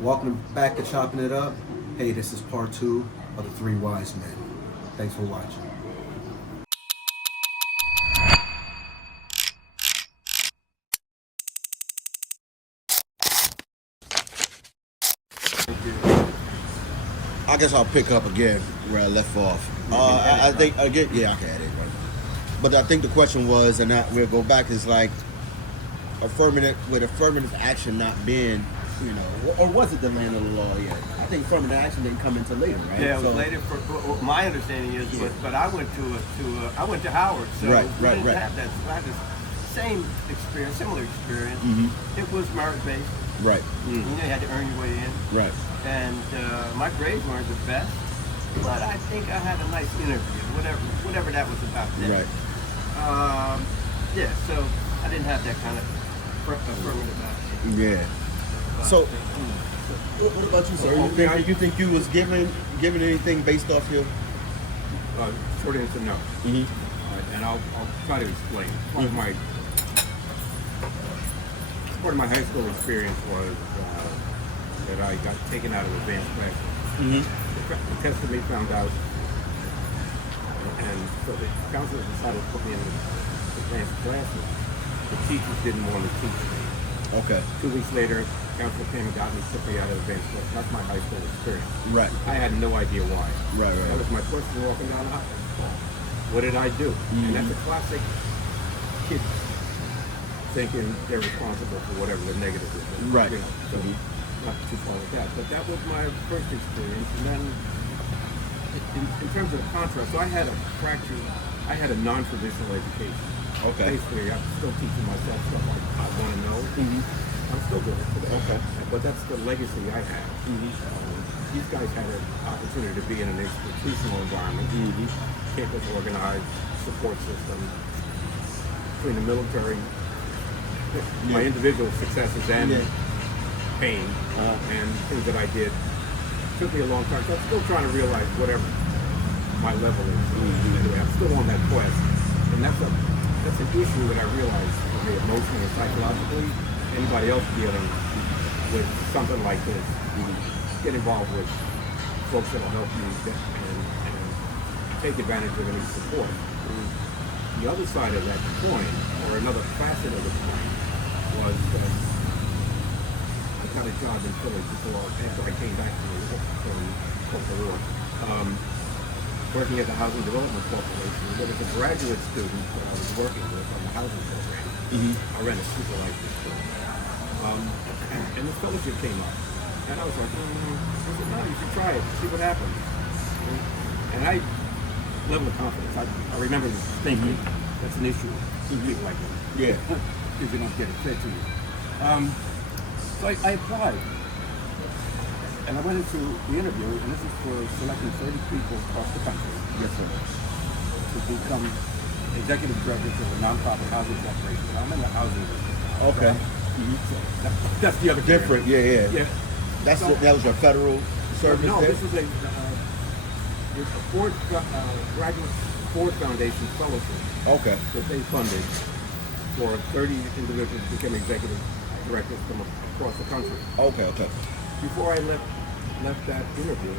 Welcome back to Chopping It Up. Hey, this is part 2 of the Three Wise Men. Thanks for watching. I guess I'll pick up again where I left off. I think again, yeah, I can add it, right? But I think the question was, and we'll go back, is like affirmative action not being, or was it the land of the law yet? I think affirmative action didn't come until later, right? Yeah, it was later. My understanding is, but I went to Howard, so right. We didn't have that. So I had the same experience, similar experience. Mm-hmm. It was merit based. Right. You had to earn your way in. Right. And my grades weren't the best, but I think I had a nice interview, whatever that was about. Then. Right. Yeah. So I didn't have that kind of affirmative action. Yeah. So, what about you, sir? You think you was given anything based off your? Short answer, no. Mm-hmm. And I'll try to explain. Part of my high school experience was that I got taken out of advanced classes. Mm-hmm. They tested me, found out, and so the counselors decided to put me in advanced classes. The teachers didn't want to teach me. Okay. 2 weeks later, counselor came and got me, took me out of advanced classes. That's my high school experience. Right. I had no idea why. Right. That was my first time walking down the aisle. What did I do? Mm-hmm. And that's a classic kid thinking they're responsible for whatever the negative is. Right. So not too far with that. But that was my first experience. And then in terms of the contrast, so I had a non-traditional education. Okay. Basically, I'm still teaching myself stuff I want to know. Mm-hmm. I'm still doing it today. Okay. But that's the legacy I have. Mm-hmm. These guys had an opportunity to be in an institutional environment, campus organized, support system, between the military, my individual successes and pain, and things that I did. Took me a long time. So I'm still trying to realize whatever my level is. Anyway, I'm still on that quest. And that's an issue that I realize for me emotionally and psychologically. Anybody else dealing with something like this, get involved with folks that will help you and take advantage of any support. The other side of that coin, or another facet of the coin, was that I got a job in Philly after I came back from the war, working at the Housing Development Corporation. There was a graduate student that I was working with on the housing program. I ran a supervisor school. And the fellowship came up. And I was like, I said, no, you should try it, see what happens. And I, level of confidence, I remember thinking, that's an issue with people like that. Yeah. Because you don't get it fed to you. So I applied. And I went into the interview, and this is for selecting 30 people across the country. Yes, sir. To become executive directors of a nonprofit housing corporation. I'm in the housing business. Okay. So that's the other Different. career. Yeah. That was your federal service? No, there? this is a Ford graduate Ford Foundation fellowship. Okay. That they funded for 30 individuals to become executive directors from across the country. Okay. Before I left that interview,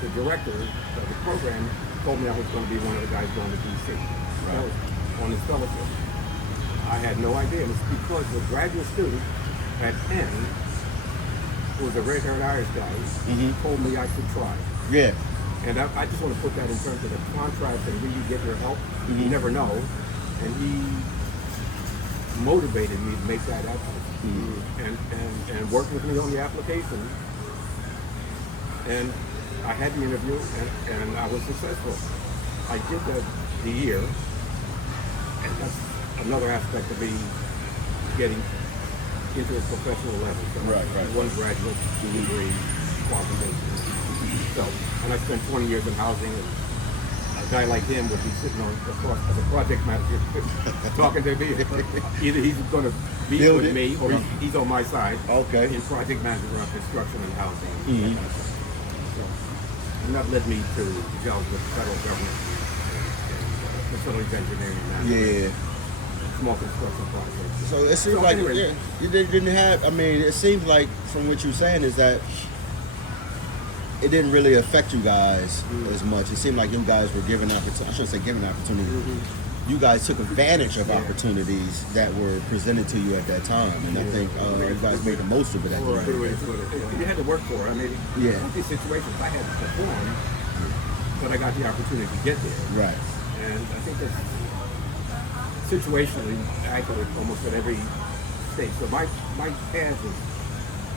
the director of the program told me I was going to be one of the guys going to DC. Right. That was on his fellowship. I had no idea. It was because the graduate student at Penn, who was a red-haired Irish guy, told me I should try. Yeah. And I just want to put that in terms of the contrast and where you get your help. You never know. And he motivated me to make that effort. And worked with me on the application. And I had the interview and I was successful. I did that the year. And that's another aspect of me getting into a professional level. So Right. One graduate, 2 degree qualification. So, and I spent 20 years in housing, and a guy like him would be sitting on across as a project manager talking to me. Either he's going to be Build with it. me or he's on my side. Okay. In project management on construction and housing. That kind of stuff. So, and that led me to jobs with the federal government and facilities engineering and management. Yeah. small construction projects. So it seems So like anyway. yeah, you didn't have. I mean, it seems like from what you're saying is that it didn't really affect you guys as much. It seemed like you guys were given opportunity. I shouldn't say given opportunity. You guys took advantage of opportunities that were presented to you at that time, and I think you guys made the most of it at the Good way time. to put it. You had to work for it. I mean, Yeah. with these situations, I had to perform, but I got the opportunity to get there. Right. And I think that's situationally accurate almost at every stage. So my path is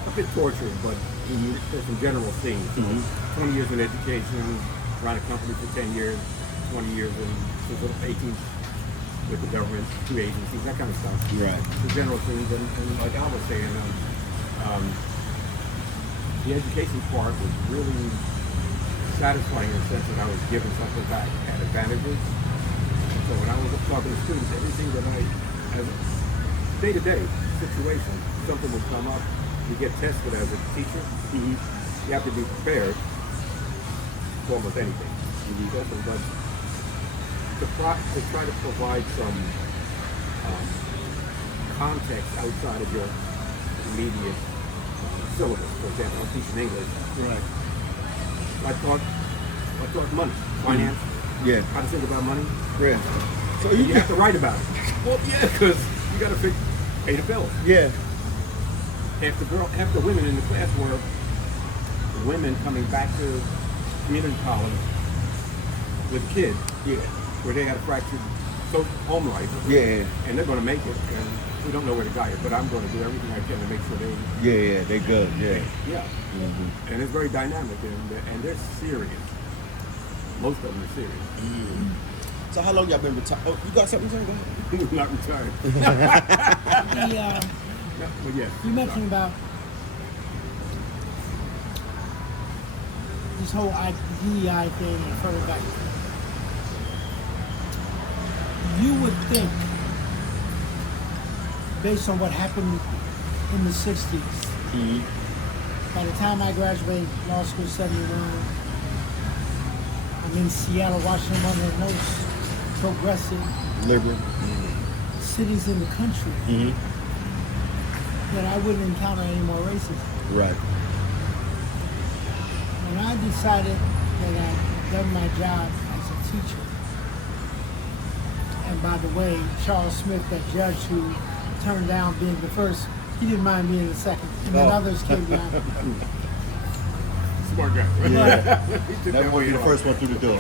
a bit tortured, but there's some general themes. 20 years in education, ran a company for 10 years, 20 years in 18 with the government, 2 agencies, that kind of stuff. Right. The general things, and like Al was saying, the education part was really satisfying in the sense that I was given something back, had advantages. So when I was talking to students, everything that as a day-to-day situation, something would come up, you get tested as a teacher, you have to be prepared for almost anything. But to try to provide some context outside of your immediate syllabus. For example, I'm teaching English. Right. I taught money, finance, Yeah. how to think about money. Yeah. So You have to write about it. Well, yeah, because you got to pay the bills. Yeah. Half the women in the class were women coming back to community college with kids. Yeah. Where they had a fractured home life. Yeah. And they're going to make it, and we don't know where to guide it, but I'm going to do everything I can to make sure they. Yeah. They good. Yeah. Yeah. And it's very dynamic, and they're serious. Most of them are serious. So how long y'all been retired? Oh, you got something to say? Go ahead. Not retired. But yeah. You mentioned about this whole DEI thing and further back. You would think, based on what happened in the 60s, by the time I graduated law school 71, I'm in Seattle, Washington, one of the most progressive Liberal. cities in the country, that I wouldn't encounter any more racism. Right. When I decided that I'd done my job as a teacher, and by the way, Charles Smith, that judge who turned down being the first, he didn't mind being the second, and then others came behind him. Smart guy. Yeah. He took That was way the off. first one through the door.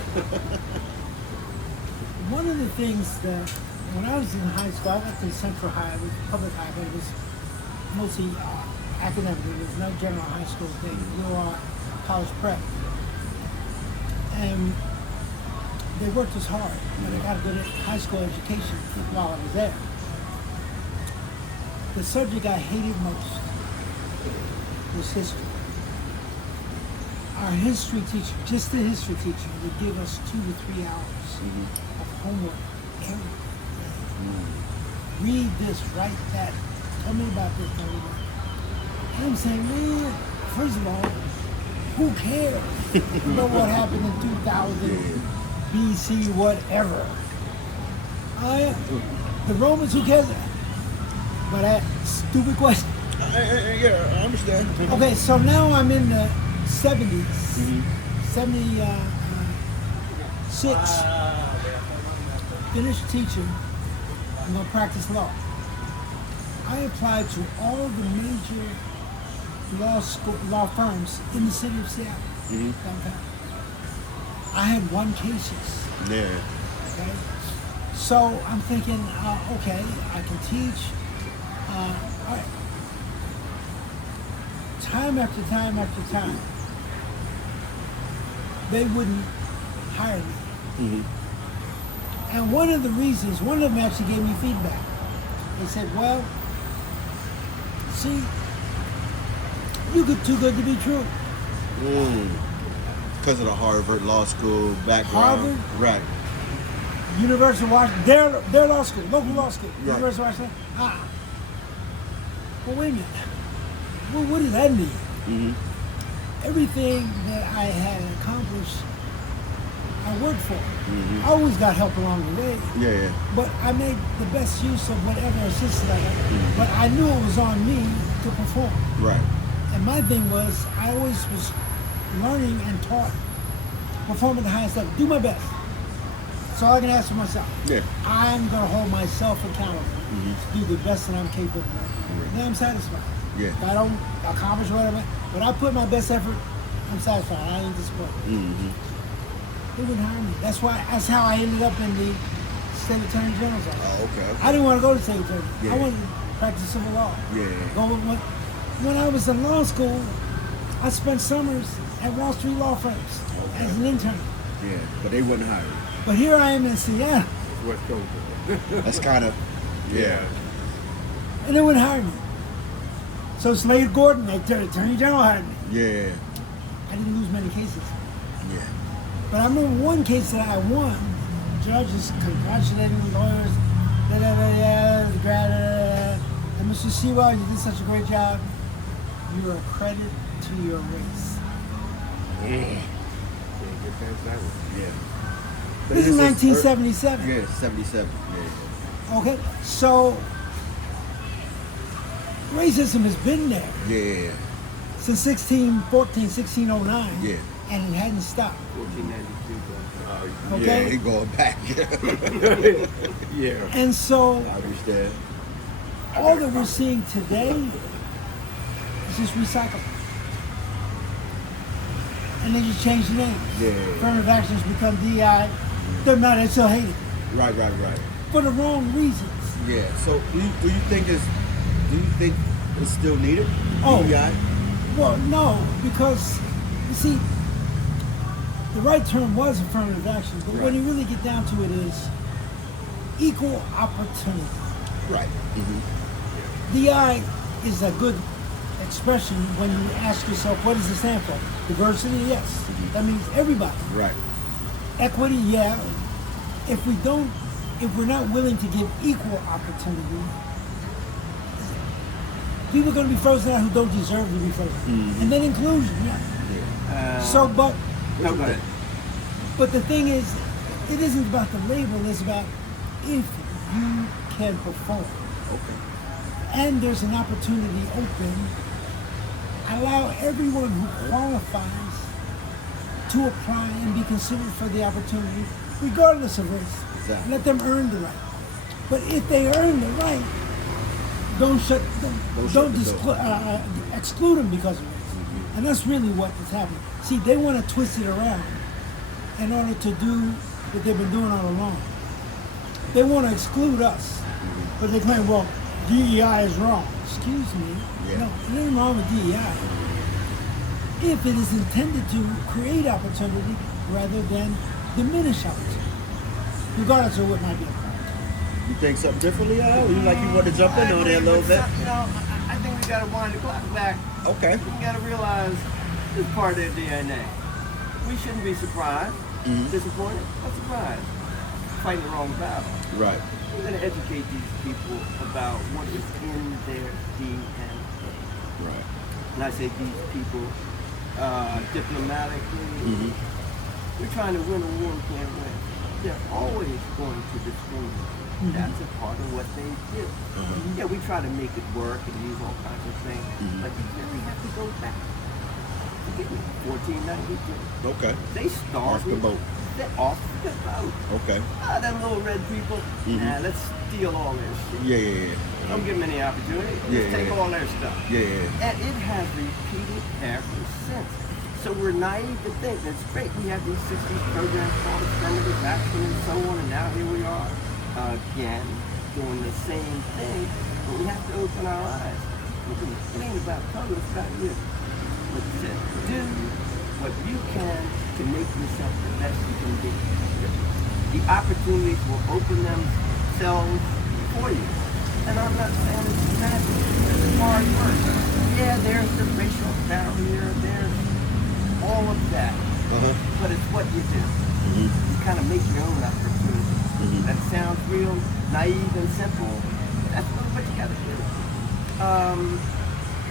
One of the things that, when I was in high school, I went to Central High, it was public high, but it was mostly academic. There was no general high school thing. We were all college prep. And they worked us hard, but I got a good high school education while I was there. The subject I hated most was history. Our history teacher, just the history teacher, would give us 2 to 3 hours of homework every day. Read this, write that, tell me about this, tell me about that. And I'm saying, man, first of all, who cares about what happened in 2000 BC, whatever? The Romans, who cares? But that stupid question. Yeah, I understand. Okay, so now I'm in the 70s, 76, finished teaching, I'm gonna practice law. I applied to all the major law firms in the city of Seattle, downtown. I had 1 cases, Yeah. okay? So I'm thinking, okay, I can teach, all right. Time after time after time, they wouldn't hire me. And one of them actually gave me feedback. They said, well, see, you get too good to be true. Because of the Harvard Law School background. Harvard? Right. University of Washington, their law school, local law school, Right. University of Washington. Well, wait a minute. Well, what does that mean? Everything that I had accomplished I worked for. I always got help along the way. Yeah. But I made the best use of whatever assistance I got. But I knew it was on me to perform. Right. And my thing was, I always was learning and taught, perform at the highest level, do my best. So I can ask for myself. Yeah. I'm going to hold myself accountable to do the best that I'm capable of. Then I'm satisfied. Yeah. If I don't accomplish whatever, but I put my best effort, I'm satisfied. I ain't disappointed. They wouldn't hire me. That's how I ended up in the state attorney general's office. Oh, okay. I didn't want to go to state attorney. Yeah. I wanted to practice civil law. Yeah. When I was in law school, I spent summers at Wall Street law firms as an intern. Yeah, but they wouldn't hire you. But here I am in Seattle, West Coast. That's kind of, yeah. and they wouldn't hire me. So Slade Gordon, the attorney general, hired me. Yeah. I didn't lose many cases. Yeah. But I remember one case that I won. Judges congratulating the lawyers. And Mr. Sewell, you did such a great job. You're a credit to your race. Yeah. Yeah. But This is ear- 1977. Yeah, 77. Yeah. Okay, so racism has been there Yeah. since 1609, Yeah. and it hadn't stopped. 1492. Okay? Yeah, he going back. Yeah. And so I understand. all that we're seeing today is just recycling. And they just change the name. Yeah. Affirmative actions become DI. Doesn't matter, they still hate it. Right. For the wrong reasons. Yeah. So do you think it's still needed? Oh. DEI? Well, no, because, you see, the right term was affirmative action, but when you really get down to it is equal opportunity. Right. DI is a good expression when you ask yourself, what does it stand for? Diversity, yes. That means everybody. Right. Equity, yeah. If we're not willing to give equal opportunity, people are going to be frozen out who don't deserve to be frozen. And then inclusion, yeah. No, go ahead. But the thing is, it isn't about the label, it's about if you can perform. Okay. And there's an opportunity open, allow everyone who qualifies to apply and be considered for the opportunity, regardless of race. Exactly. Let them earn the right. But if they earn the right, exclude them because of race. And that's really what is happening. See, they want to twist it around in order to do what they've been doing all along. They want to exclude us, but they claim, well, DEI is wrong. Excuse me. Yeah. No, there ain't wrong with DEI. If it is intended to create opportunity rather than diminish opportunity, regardless of what might be a problem. You think something differently, Al? You want to jump in on there a little bit? I think we got to wind the clock back. Okay. We got to realize it's part of their DNA. We shouldn't be surprised, disappointed, but surprised. Fighting the wrong battle. Right. We're going to educate these people about what is in their DNA. Right. And I say these people diplomatically. We're trying to win a war we can't win. They're always going to discriminate. That's a part of what they do. Yeah, we try to make it work and use all kinds of things, but you really have to go back. Forget me, 1492. Okay. They started. Off the boat. They're off the boat. Okay. Them little red people. Nah, let's steal all their shit. Yeah. Don't give them any opportunity. Yeah, Let's take yeah. all their stuff. Yeah. And it has repeated ever since. So we're naive to think that's great. We have these 60s programs called affirmative action and so on, and now here we are again doing the same thing. But we have to open our eyes. It ain't about color, it's about you. But to do what you can to make yourself the best you can be. The opportunities will open themselves for you. And I'm not saying it's magic. It's hard work. Yeah, there's the racial barrier, there's all of that. But it's what you do. You kind of make your own opportunity. That sounds real naive and simple. That's what you got to do.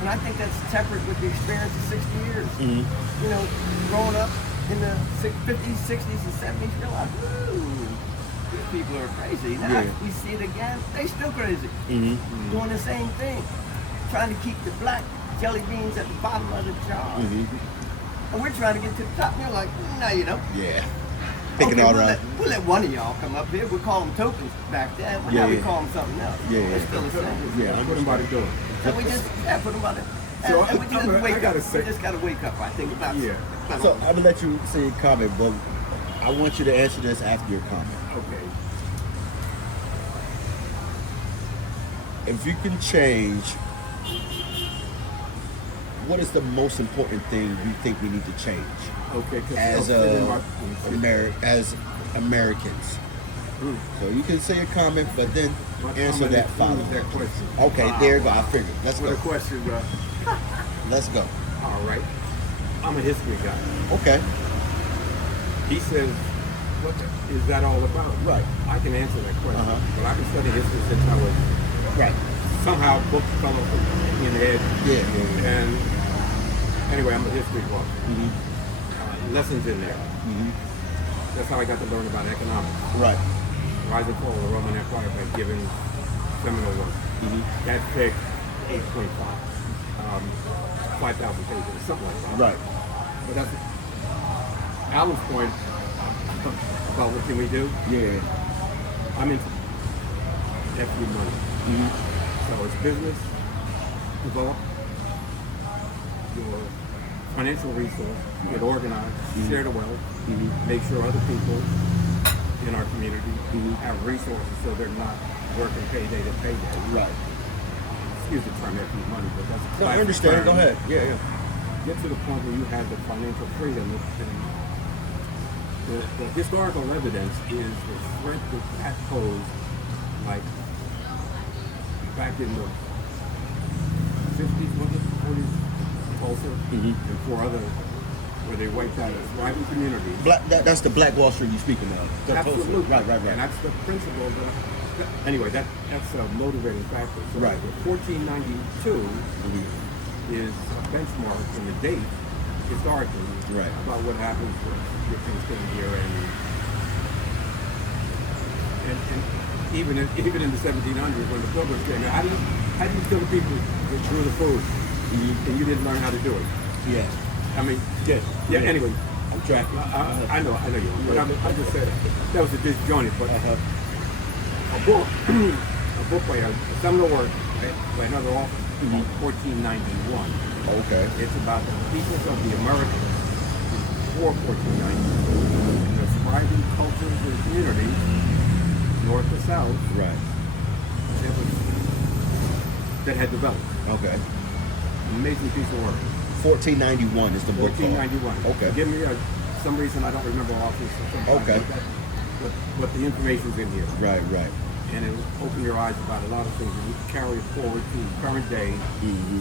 And I think that's tempered with the experience of 60 years. You know, growing up in the 50s, 60s, and 70s realized, ooh, these people are crazy. Now Yeah. we see it again, they still crazy. Mm-hmm. Doing the same thing. Trying to keep the black jelly beans at the bottom of the jar. Mm-hmm. And we're trying to get to the top. And you're like, no, you don't. Yeah. Picking Okay, all we'll, right. we'll let one of y'all come up here. We call them tokens back then, but now we Yeah. call them something else. Yeah, It's yeah. still the same. Yeah, I'm Put them by the door. And we just put them on it. And, So and we just I wake gotta up. say- We just gotta wake up. I think about Yeah. So I'm gonna let you say a comment, but I want you to answer this after your comment. Okay. If you can change, what is the most important thing you think we need to change Okay. 'cause as I'll fit in as Americans? So you can say a comment, but then my answer comment that includes follow. that question. Okay, there you go. I figured. Let's What a go. question, bro. Let's go. All right. I'm a history guy. Okay. He says, what is that all about? Right. I can answer that question. Uh-huh. But I've been studying history since I was Right. somehow books fell in the head. Yeah. And anyway, I'm a history buff. Mm-hmm. Lessons in there. Mm-hmm. That's how I got to learn about economics. Right. Rise and fall of the Roman Empire by giving seminal work. Mm-hmm. That picked 8.5. 5,000 pages, something like that. Right. But that's Alan's point about what can we do. Yeah. I'm into FU money. Mm-hmm. So it's business, develop your financial resource, get organized, share the wealth, make sure other people in our community have resources so they're not working payday to payday. Right. Excuse the term FU money, but that's a No, I classic understand. term. Go ahead. Yeah. Get to the point where you have the financial freedom. And the historical evidence is the threat that posed, like back in the 50s, was it? 40s, also, and 4 other, where they wiped out a thriving community. That's the Black Wall Street you're speaking of. The Absolutely. Right. And that's the principle anyway, that's a motivating factor. So Right. 1492 is a benchmark in the date historically Right. about what happens when Europeans came here and even in the 1700s when the Pilgrims came here, how do you kill the people that grew the food and you didn't learn how to do it? Yeah. I mean, Good. yeah. Anyway, I'm tracking. I know you, but I just said that was a disjointed. But a book by a seminal work by another author, called 1491. Okay. It's about the peoples of the Americas before 1492, and the thriving cultures and communities, north to south, Right. that had developed. Okay. Amazing piece of work. 1491 is the book. 1491. Okay. Give me some reason I don't remember office or something. Okay. But the information's in here. Right. And it will open your eyes about a lot of things and you can carry it forward to current day Mm-hmm.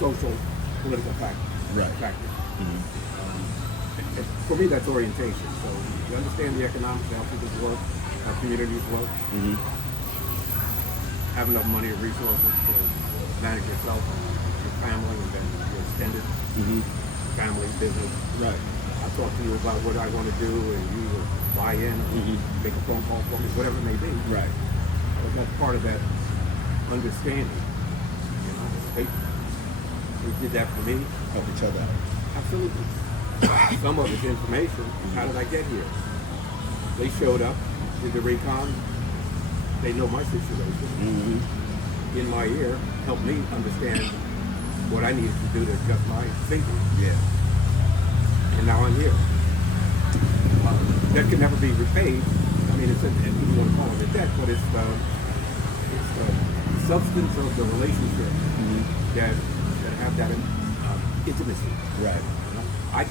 social, political factors. Right. And for me, that's orientation. So you understand the economics, how people work, how communities work, Mm-hmm. have enough money and resources to manage yourself, your family, and then your extended family, business. Right. I talk to you about what I want to do, and you will buy in, make a phone call for me, whatever it may be. Right. But that's part of that understanding. You know, they did that for me. Help each other out. Absolutely. Some of it's information. How did I get here? They showed up, did the recon. They know my situation. In my ear, helped me understand what I needed to do to adjust my thinking. Yeah. And now I'm here. That can never be repaid. I mean, it's and people want to call it a debt, but it's the substance of the relationship that have that intimacy. Right. I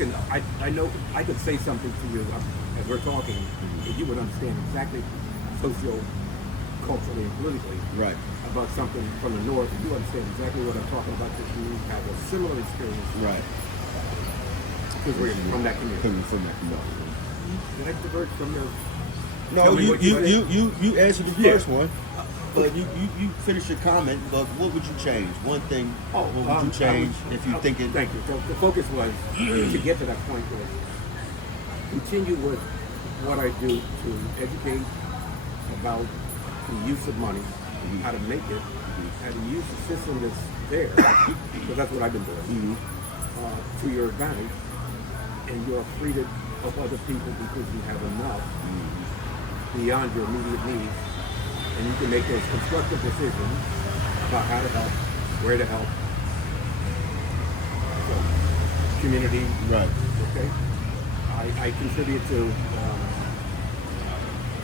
know I could say something to you as we're talking, and you would understand exactly culturally and politically Right. about something from the north, and you understand exactly what I'm talking about because you have a similar experience Right. because we're from that community. From that community. Did I diverge from your? No, Tell me what you you answered the first one. But you finished your comment, but what would you change? One thing, what would you change if you think it... Thank you. So the focus was to get to that point was continue with what I do to educate about the use of money, how to make it, how to use the system that's there, because that's what I've been doing, to your advantage, and you're free to help other people because you have enough beyond your immediate needs, and you can make those constructive decisions about how to help, where to help. So, community, Right. okay? I contribute to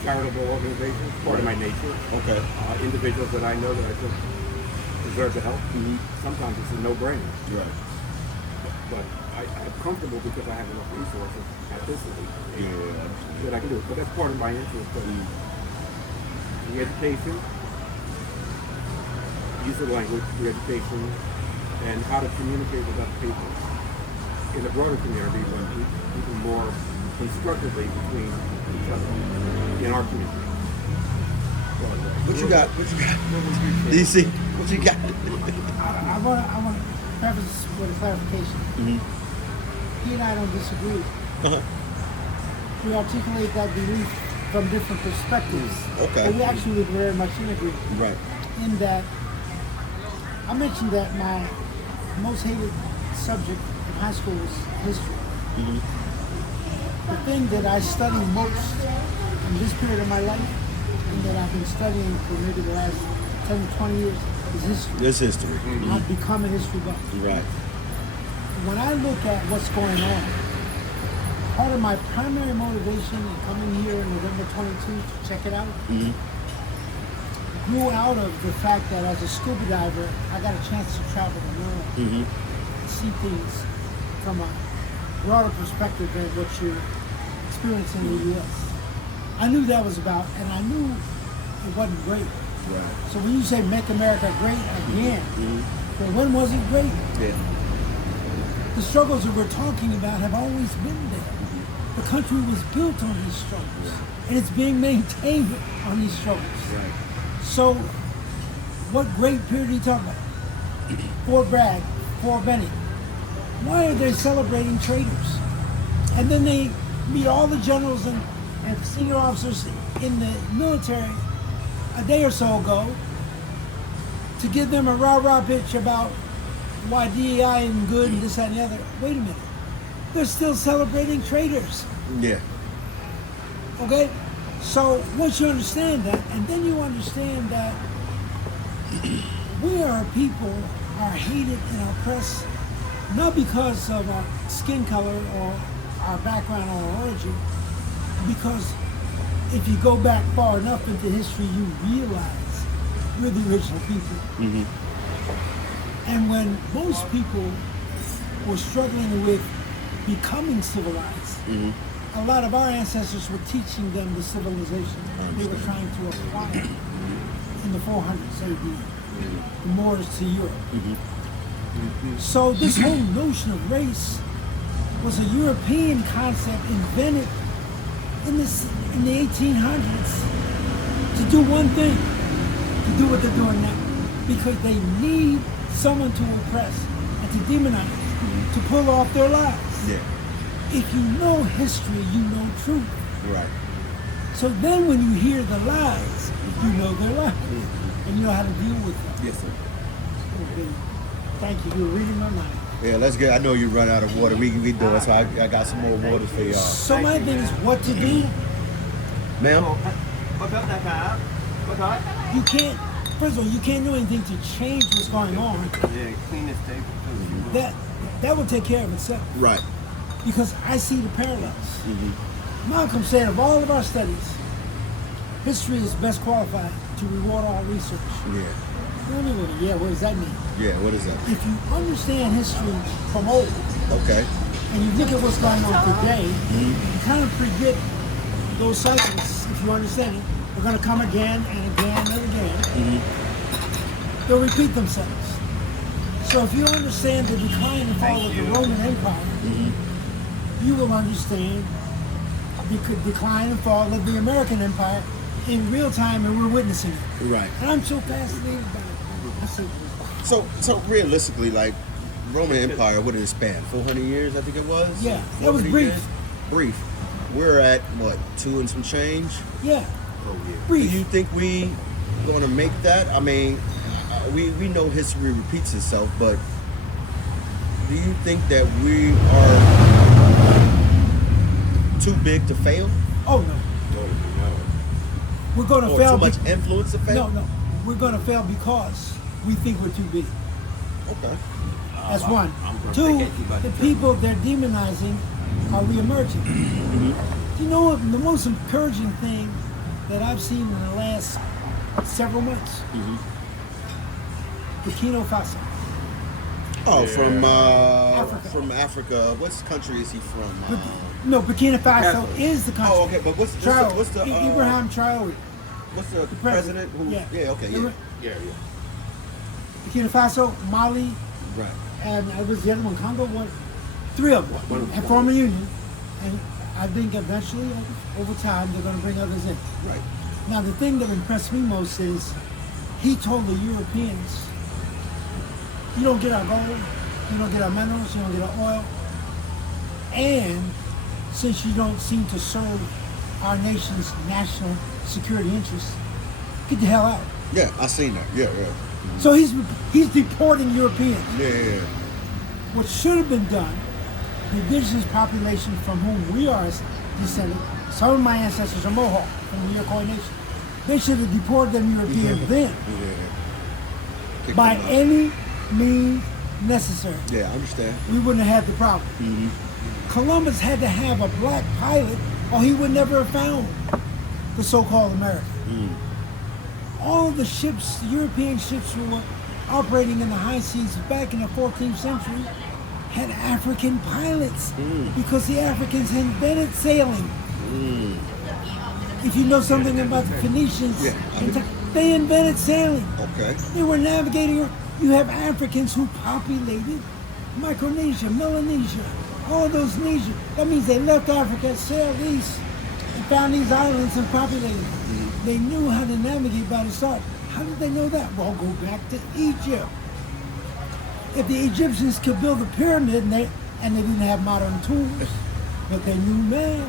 charitable organizations, part of my nature. Okay. Individuals that I know that I think deserve the help. Sometimes it's a no-brainer, Right. but I'm comfortable because I have enough resources at this age Yeah. that I can do it. But that's part of my interest. But the education, use of language, the education, and how to communicate with other people in the broader community, but even more constructively between each other in our community. What you got? What you got? DC, what you got? I want to preface this with a clarification. He and I don't disagree. We articulate that belief from different perspectives. Okay. But we actually very much in agreement. Right. In that, I mentioned that my most hated subject in high school was history. The thing that I study most in this period of my life, and that I've been studying for maybe the last 10 to 20 years, is history. This history. I've become a history buff. Right. When I look at what's going on, part of my primary motivation in coming here in November 22 to check it out grew out of the fact that as a scuba diver, I got a chance to travel the world and see things from a broader perspective than what you're experiencing in the U.S. I knew that was about, and I knew it wasn't great. Right. So when you say make America great again, well, when was it great? Yeah. The struggles that we're talking about have always been there. The country was built on these struggles, and it's being maintained on these struggles. Right. So, what great period are you talking about? Fort Bragg, Fort Benning. Why are they celebrating traitors? And then they meet all the generals and senior officers in the military a day or so ago to give them a rah-rah pitch about why DEI and good and this, that, and the other. Wait a minute. They're still celebrating traitors. Yeah. Okay? So once you understand that, and then you understand that we are people are hated and oppressed not because of our skin color or our background or origin, because if you go back far enough into history, you realize we're the original people. And when most people were struggling with becoming civilized, a lot of our ancestors were teaching them the civilization they were trying to acquire in the 400s AD, the Moors to Europe. So this whole notion of race was a European concept invented in the 1800s to do one thing, to do what they're doing now, because they need someone to oppress and to demonize, to pull off their lives. Yeah. If you know history, you know truth. Right. So then when you hear the lies, you know they're lies. And you know how to deal with them. Yes, sir. Okay. Thank you. You're reading my mind. Yeah, let's get. I know you run out of water. We doing so. I got some more waters for y'all. So my thing is what to do. Ma'am. You can't. First of all, you can't do anything to change what's going on. Yeah, clean this table. That will take care of itself. Right. Because I see the parallels. Malcolm said of all of our studies, history is best qualified to reward all research. Yeah. Yeah, what does that mean? Yeah. What is that? If you understand history from old, Okay. and you look at what's going on today, you kind of predict those cycles, if you understand it. They're going to come again and again and again. They'll repeat themselves. So if you understand the decline and fall of the Roman Empire, you will understand the decline and fall of the American Empire in real time, and we're witnessing it. Right. And I'm so fascinated by it. I said, So realistically, like Roman Empire, what did it span? 400 years, I think it was. Yeah, that was 400 brief. years? Brief. We're at what, 2 and some change? yeah, Oh yeah. Do brief. you think we going to make that? I mean, we know history repeats itself, but do you think that we are too big to fail, Oh no, we're going to or fail. too much influence to fail? No, we're going to fail because we think we're too big. Okay. That's one. I'm Two, gonna take it, the but- people they're demonizing are reemerging. You know what? The most encouraging thing that I've seen in the last several months, Burkina Faso. Oh, Africa. from Africa. What country is he from? No, Burkina Faso Faso. is the country. Oh, okay. But what's Traoré. the Ibrahim Traoré, what's the the president? Who? Yeah. Okay. Yeah. Yeah, yeah. Burkina Faso, Mali, Right. and I was the other one, Congo. One, three of them have formed a union, and I think eventually, over time, they're going to bring others in. Right. Now, the thing that impressed me most is he told the Europeans, you don't get our gold, you don't get our minerals, you don't get our oil, and since you don't seem to serve our nation's national security interests, get the hell out. Yeah, I seen that. Yeah. So he's deporting Europeans. Yeah. What should have been done, the indigenous population from whom we are descended, some of my ancestors are Mohawk from the Iroquois Nation. They should have deported them Europeans then, Kick by them out. any means necessary. Yeah, I understand. We wouldn't have had the problem. Columbus had to have a black pilot, or he would never have found the so-called America. All of the ships, European ships who were operating in the high seas back in the 14th century had African pilots because the Africans invented sailing. If you know something about the Phoenicians, Yeah. they invented sailing. Okay. They were navigating. You have Africans who populated Micronesia, Melanesia, all those nations. That means they left Africa, sailed east, and found these islands and populated them. They knew how to navigate by the start. How did they know that? Well, go back to Egypt. If the Egyptians could build a pyramid and they didn't have modern tools, but they knew math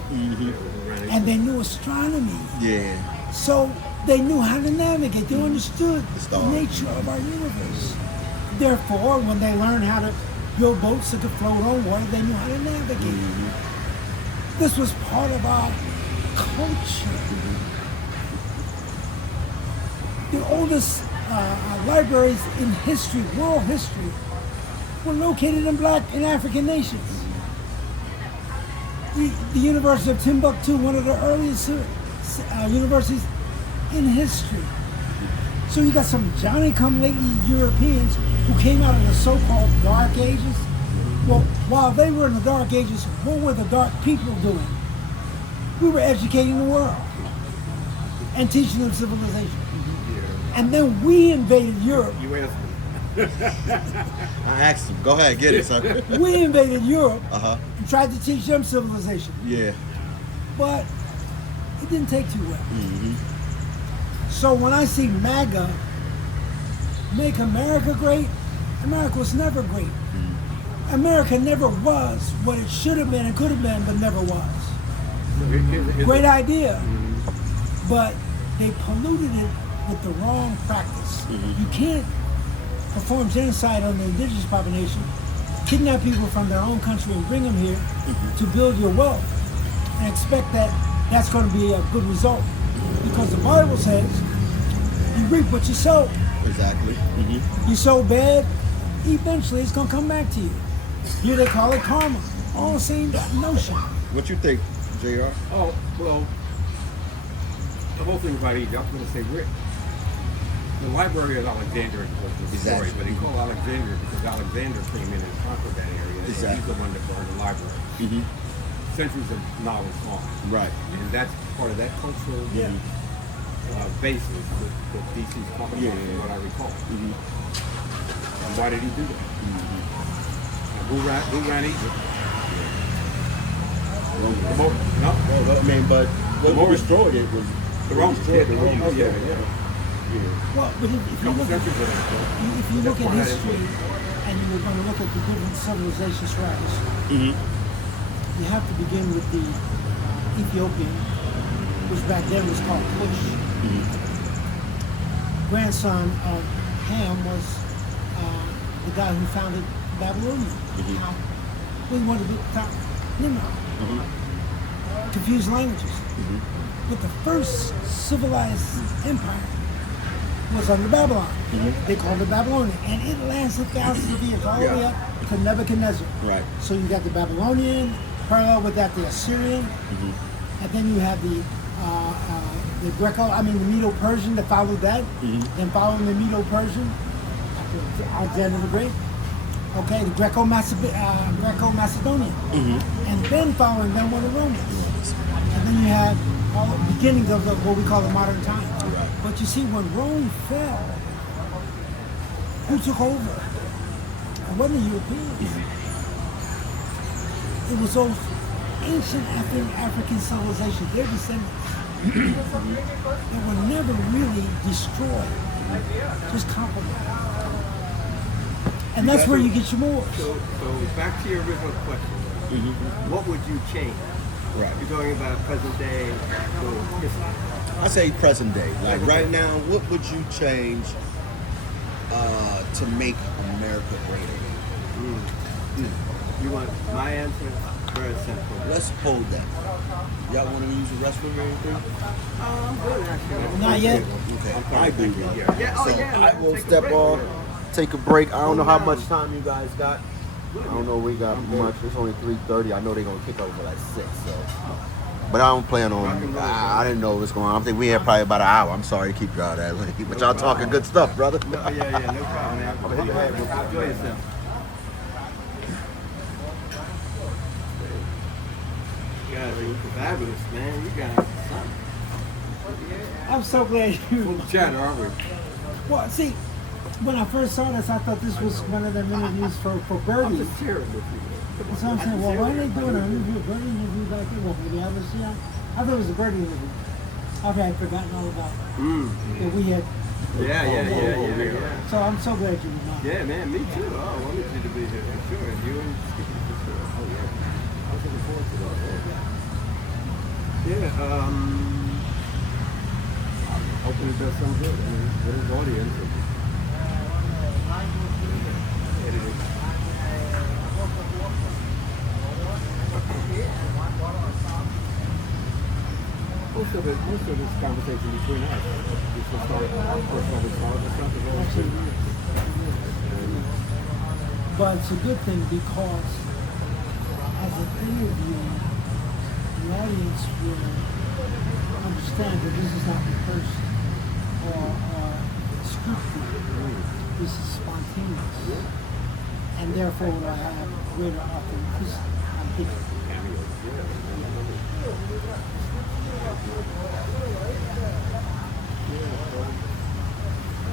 and they knew astronomy. Yeah. So they knew how to navigate. They understood the stars. nature of our universe. Therefore, when they learned how to build boats that could float on water, they knew how to navigate. This was part of our culture. The oldest libraries in history, world history, were located in black and African nations. The University of Timbuktu, one of the earliest universities in history. So you got some Johnny-come-lately Europeans who came out of the so-called Dark Ages. Well, while they were in the Dark Ages, what were the dark people doing? We were educating the world and teaching them civilization. And then we invaded Europe. You asked me. I asked him. Go ahead, get it, son. We invaded Europe Uh-huh. and tried to teach them civilization. Yeah. But it didn't take too well. So when I see MAGA make America great, America was never great. America never was what it should have been and could have been, but never was. Great idea, but they polluted it with the wrong practice. You can't perform genocide on the indigenous population, kidnap people from their own country and bring them here to build your wealth and expect that that's going to be a good result. Because the Bible says, you reap what you sow. Exactly. You sow bad, eventually it's going to come back to you. Here they call it karma. All the same notion. What you think, JR? Oh, well, the whole thing about Egypt, I'm going to say, the Library of Alexandria was the story, Exactly. but they call Alexandria because Alexander came in and conquered that area. And Exactly. he's the one that burned the library. Centuries of knowledge gone. Right. And that's part of that cultural basis that DC's talking about, from what I recall. And why did he do that? And who ran Egypt? No? Well, I mean, but what destroyed it was The Romans. Yeah, the Romans. Okay. Yeah. Well, but if you Couple look at centuries ago. if you look at That's why history and you were going to look at the different civilizations throughout history, you have to begin with the Ethiopian, which back then was called Cush. Grandson of Ham was the guy who founded Babylonia. Now, we wanted to talk Nimrod. Confused languages. But the first civilized empire was under Babylon. They called it Babylonian. And it lasted thousands of years, all the way up to Nebuchadnezzar. Right. So you got the Babylonian, parallel with that the Assyrian, and then you have the the Medo-Persian that followed that. Then following the Medo-Persian, after Alexander the Great. Okay, the Greco-Macedonian. And then following them were the Romans. And then you have all the beginnings of what we call the modern time. Right. But you see, when Rome fell, who took over? It wasn't the Europeans. It was those ancient African civilizations, their descendants, that were never really destroyed, just compromised. And that's where you get your Moors. So back to your original question. What would you change? Right. You're talking about present day or history. I say present day. Like right now, what would you change to make America greater? You want my answer? Very simple. Let's hold that. Y'all want to use the restroom or anything? I'm good actually. Not yet. Okay. I do. Yeah, So yeah. I will Take a step break. off, take a break. I don't know how much time you guys got. I don't know we got much. It's only 3:30. I know they're gonna kick over at 6. So, but I don't plan on. I didn't know what's going on. I think we had probably about an hour. I'm sorry to keep y'all that late, but y'all talking good stuff, brother. No, yeah, no problem, man. Enjoy yourself. You guys are fabulous, man. You guys are something. I'm so glad you. Chatter, aren't we? Well, see, when I first saw this, I thought this was one of them interviews for I'm Birdie. just sharing with you. So I'm saying, well, why are they doing an interview, a Birdie interview back there? Well, maybe I was, I thought it was a Birdie interview. Okay, I'd forgotten all about it. That we had. Yeah. So I'm so glad you reminded me. Yeah, man, me too. Oh, I wanted you to be here for sure. And you and Steve for sure. Oh, yeah. I was looking forward to that. Yeah, Hoping it does some good. I mean, what is audience? Most of this conversation between us is to start personal response and stuff is always good. But it's a good thing because as an interview, the audience will understand that this is not rehearsed or scripted. This is spontaneous. And therefore will have greater authenticity. I think.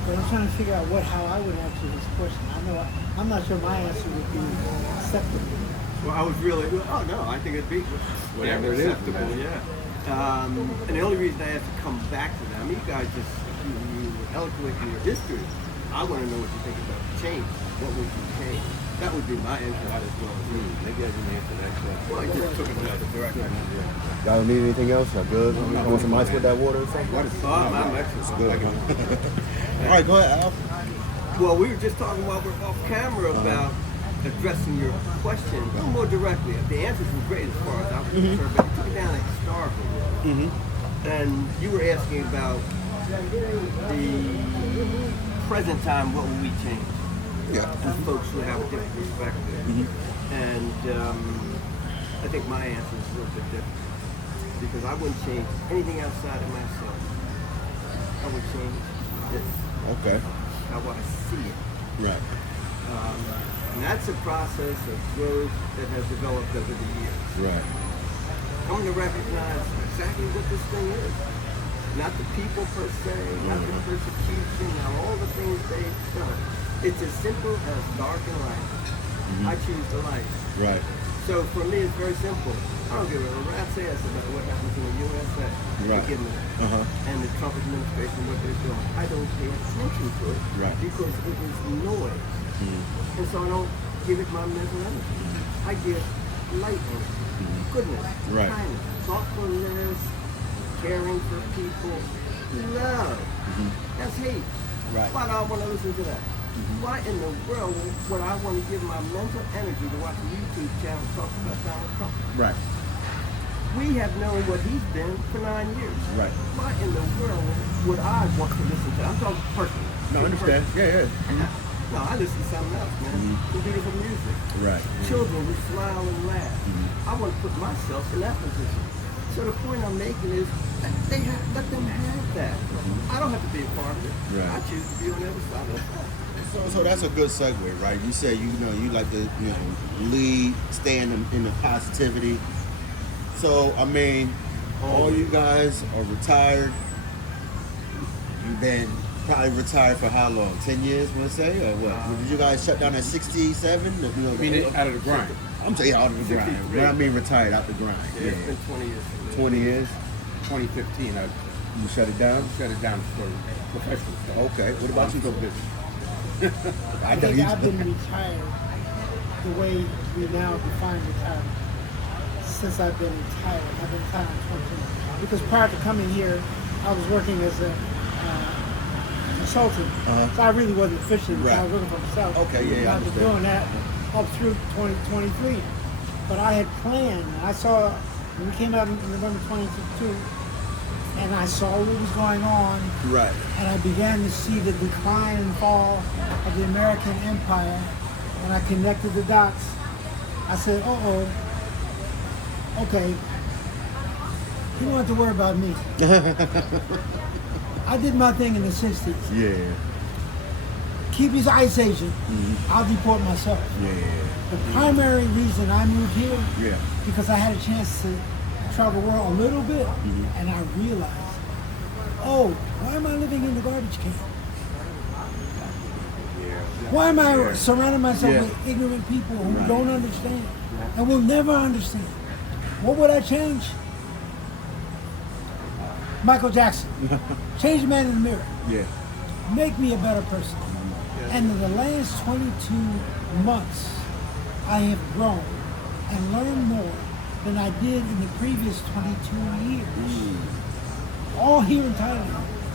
But I'm trying to figure out how I would answer this question. I'm not sure my answer would be acceptable. well, I was really, oh no, I think it'd be Whatever it is, acceptable, man. yeah. And the only reason I have to come back to that, I mean, you guys just, you were eloquent in your history. I want to know what you think about the change. What would you change? That would be my answer as well. Maybe I didn't answer that question. Well, you just took it another direction. Y'all need anything else? Y'all good? Want some ice with that water or something? I'm excellent. Good. All right, go ahead, Al. Well, we were just talking while we're off camera about addressing your question a little more directly. The answers were great as far as I was concerned, but you took it down like historical. And you were asking about the present time, what would we change? Yeah. And folks who have a different perspective. And I think my answer is a little bit different. Because I wouldn't change anything outside of myself. I would change this, Okay. how I see it. Right. And that's a process of growth that has developed over the years. Right. Coming to recognize exactly what this thing is. Not the people per se, not the persecution, not all the things they've done. It's as simple as dark and light. I choose the light. Right. So So for me, it's very simple. I don't give a rat's ass about what happens in the USA. Right. Forgive me. And the Trump administration, what they're doing. I don't pay attention to it Right. because it is noise. And so I don't give it my mental energy. I give light energy, goodness, Right. kindness, thoughtfulness, caring for people, love. That's hate. Right. Why do I want to listen to that? Why in the world would I want to give my mental energy to watch a YouTube channel talk about Donald Trump? Right. We have known what he's been for 9 years. Right. Why in the world would I want to listen to that? I'm talking personally. No, I understand. Yeah, yeah. No, I listen to something else, man. Some beautiful music. Right. Children who smile and laugh. I want to put myself in that position. So the point I'm making is that let them have that. I don't have to be a part of it. Right. I choose to be on the other side of that. So that's a good segue, right? You said you like to lead, stay in the positivity. So I mean, all you guys are retired. You've been probably retired for how long? 10 years, let's say, or what? Did you guys shut down at 67? I mean, out of the grind. I'm saying out of the grind. When I mean retired, out the grind. Yeah, it's been 20 years. 20 years. 2015, I You shut it down. shut it down for professional stuff. Okay. What about you? So busy. I think I've been retired the way we now define retirement since I've been retired. I've been retired 20 years. Because prior to coming here, I was working as a consultant. So I really wasn't fishing. Right. I was working for myself. Okay, yeah, And I I've been understand. doing that up through 2023. But I had planned. I saw when we came out in November 2022, and I saw what was going on. Right. And I began to see the decline and fall of the American empire, and I connected the dots. I said, okay, you don't have to worry about me. I did my thing in the 60s. Yeah. Keep his Ice Agent. I'll deport myself. Yeah. The primary reason I moved here, Yeah. because I had a chance to travel the world a little bit, and I realized, why am I living in the garbage can? Why am I surrounding myself Yeah. with ignorant people who Right. don't understand and will never understand? What would I change? Michael Jackson. Change the man in the mirror. Yeah. Make me a better person. And in the last 22 months, I have grown and learned more than I did in the previous 22 years. All here in Thailand.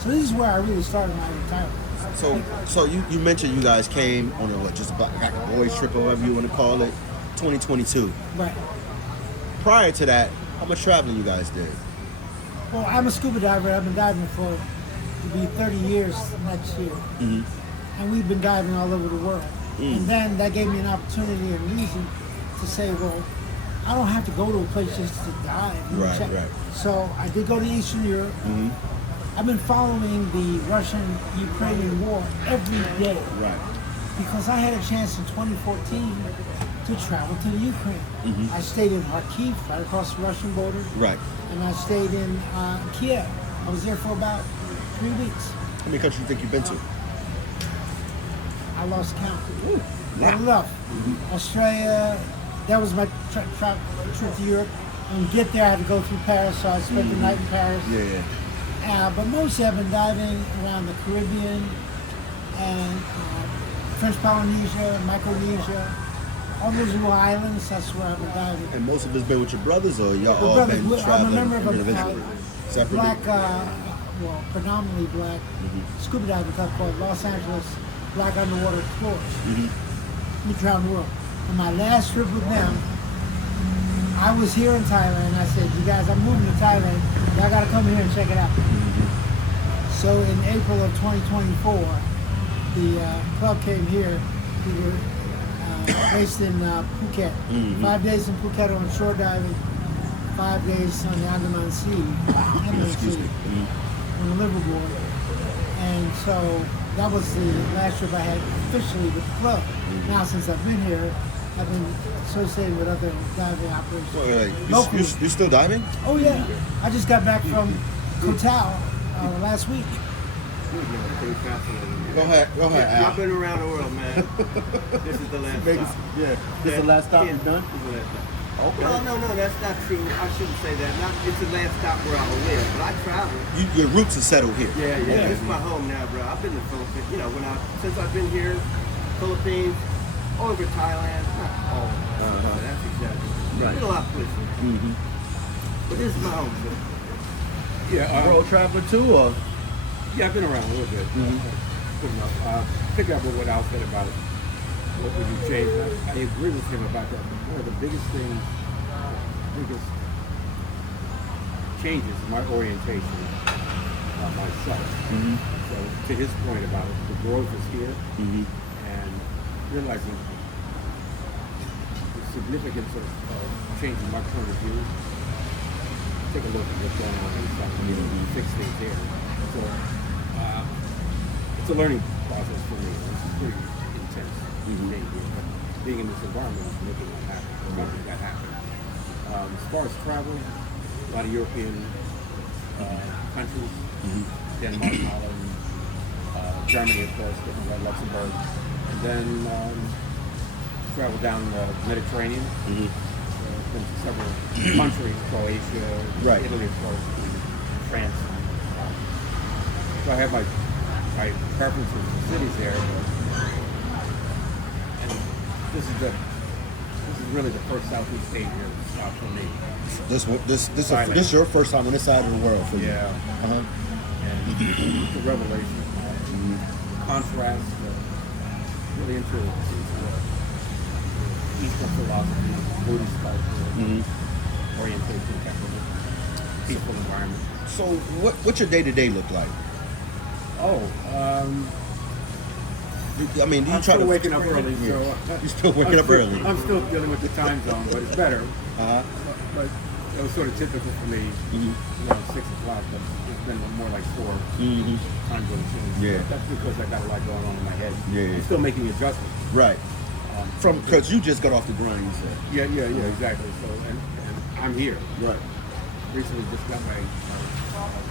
So this is where I really started my retirement. So you mentioned you guys came on just about like a boys trip or whatever you want to call it, 2022. Right. Prior to that, how much traveling you guys did? Well, I'm a scuba diver. I've been diving for to be 30 years next year. And we've been diving all over the world. And then that gave me an opportunity and reason to say, well, I don't have to go to a place just to dive. and Right, check. right. So I did go to Eastern Europe. I've been following the Russian-Ukrainian war every day. Right. Because I had a chance in 2014 to travel to the Ukraine. I stayed in Kharkiv, right across the Russian border. Right. And I stayed in Kiev. I was there for about 3 weeks. How many countries do you think you've been to? I lost count. Wow. Enough. Australia, that was my trip to Europe. And to get there, I had to go through Paris, so I spent the night in Paris. Yeah. But mostly I've been diving around the Caribbean and French Polynesia, Micronesia, all those little islands. That's where I've been diving. And most of it's been with your brothers, or y'all The all brothers, been I'm a traveling member of a individually? Separately? black, predominantly black scuba diving club called Los Angeles Black Underwater Explorers. We travel the world. On my last trip with them, I was here in Thailand, and I said, you guys, I'm moving to Thailand. Y'all got to come here and check it out. So in April of 2024, the club came here. We were based in Phuket. 5 days in Phuket on shore diving, 5 days on the Andaman Sea, on the liverboard. And so that was the last trip I had officially with the club. Now since I've been here, I've been associated with other diving operations. Wait. You still diving? Oh yeah, I just got back from Koh Tao last week. Go ahead, Al. I've been around the world, man. This is the last stop. Yeah. This is the last stop you've done? This is the last stop. Okay. No, that's not true. I shouldn't say that. It's the last stop where I will live, but I travel. Your roots are settled here. Yeah, Okay. it's my home now, bro. I've been to Philippines. You know, since I've been here, Philippines, all over Thailand. Not all. That's exaggerated. Right. Been a lot of places. Mm-hmm. But this is my home, so. Yeah, World traveler too, or? yeah, I've been around a little bit. Good enough. Pick up with what Al said about what would you change. I agree with him about that. One of the biggest changes is my orientation on myself. Mm-hmm. So to his point about the growth is here Mm-hmm. and realizing the significance of changing my point of view. Take a look at what's going on and stuff, fix things here. So it's a learning process for me. It's pretty intense being here. But being in this environment is making that happen, making that happen. As far as travel, a lot of European countries, Denmark, Holland, Germany, of course, Luxembourg, and then travel down the Mediterranean. Been to several countries, Croatia, Right. Italy, of course, France. So I have my preferences for cities there, and this is really the first Southeast Asia stop for me. This your first time on this side of the world for you. Yeah. Uh-huh. And it's a revelation. Contrast, really into Eastern philosophy, Buddhist culture, orientation, peaceful environment. So what's your day-to-day look like? I mean, do you I'm try still to waking up early, so You're still waking up early. I'm still dealing with the time zone, but it's better. Uh-huh. But it was sort of typical for me. 6 o'clock, but it's been more like 4 time zone change. Yeah. That's because I got a lot going on in my head. Yeah. I'm still making adjustments. Right. Because you just got off the grind, you said. Yeah, exactly. So and I'm here. Right. Recently just got my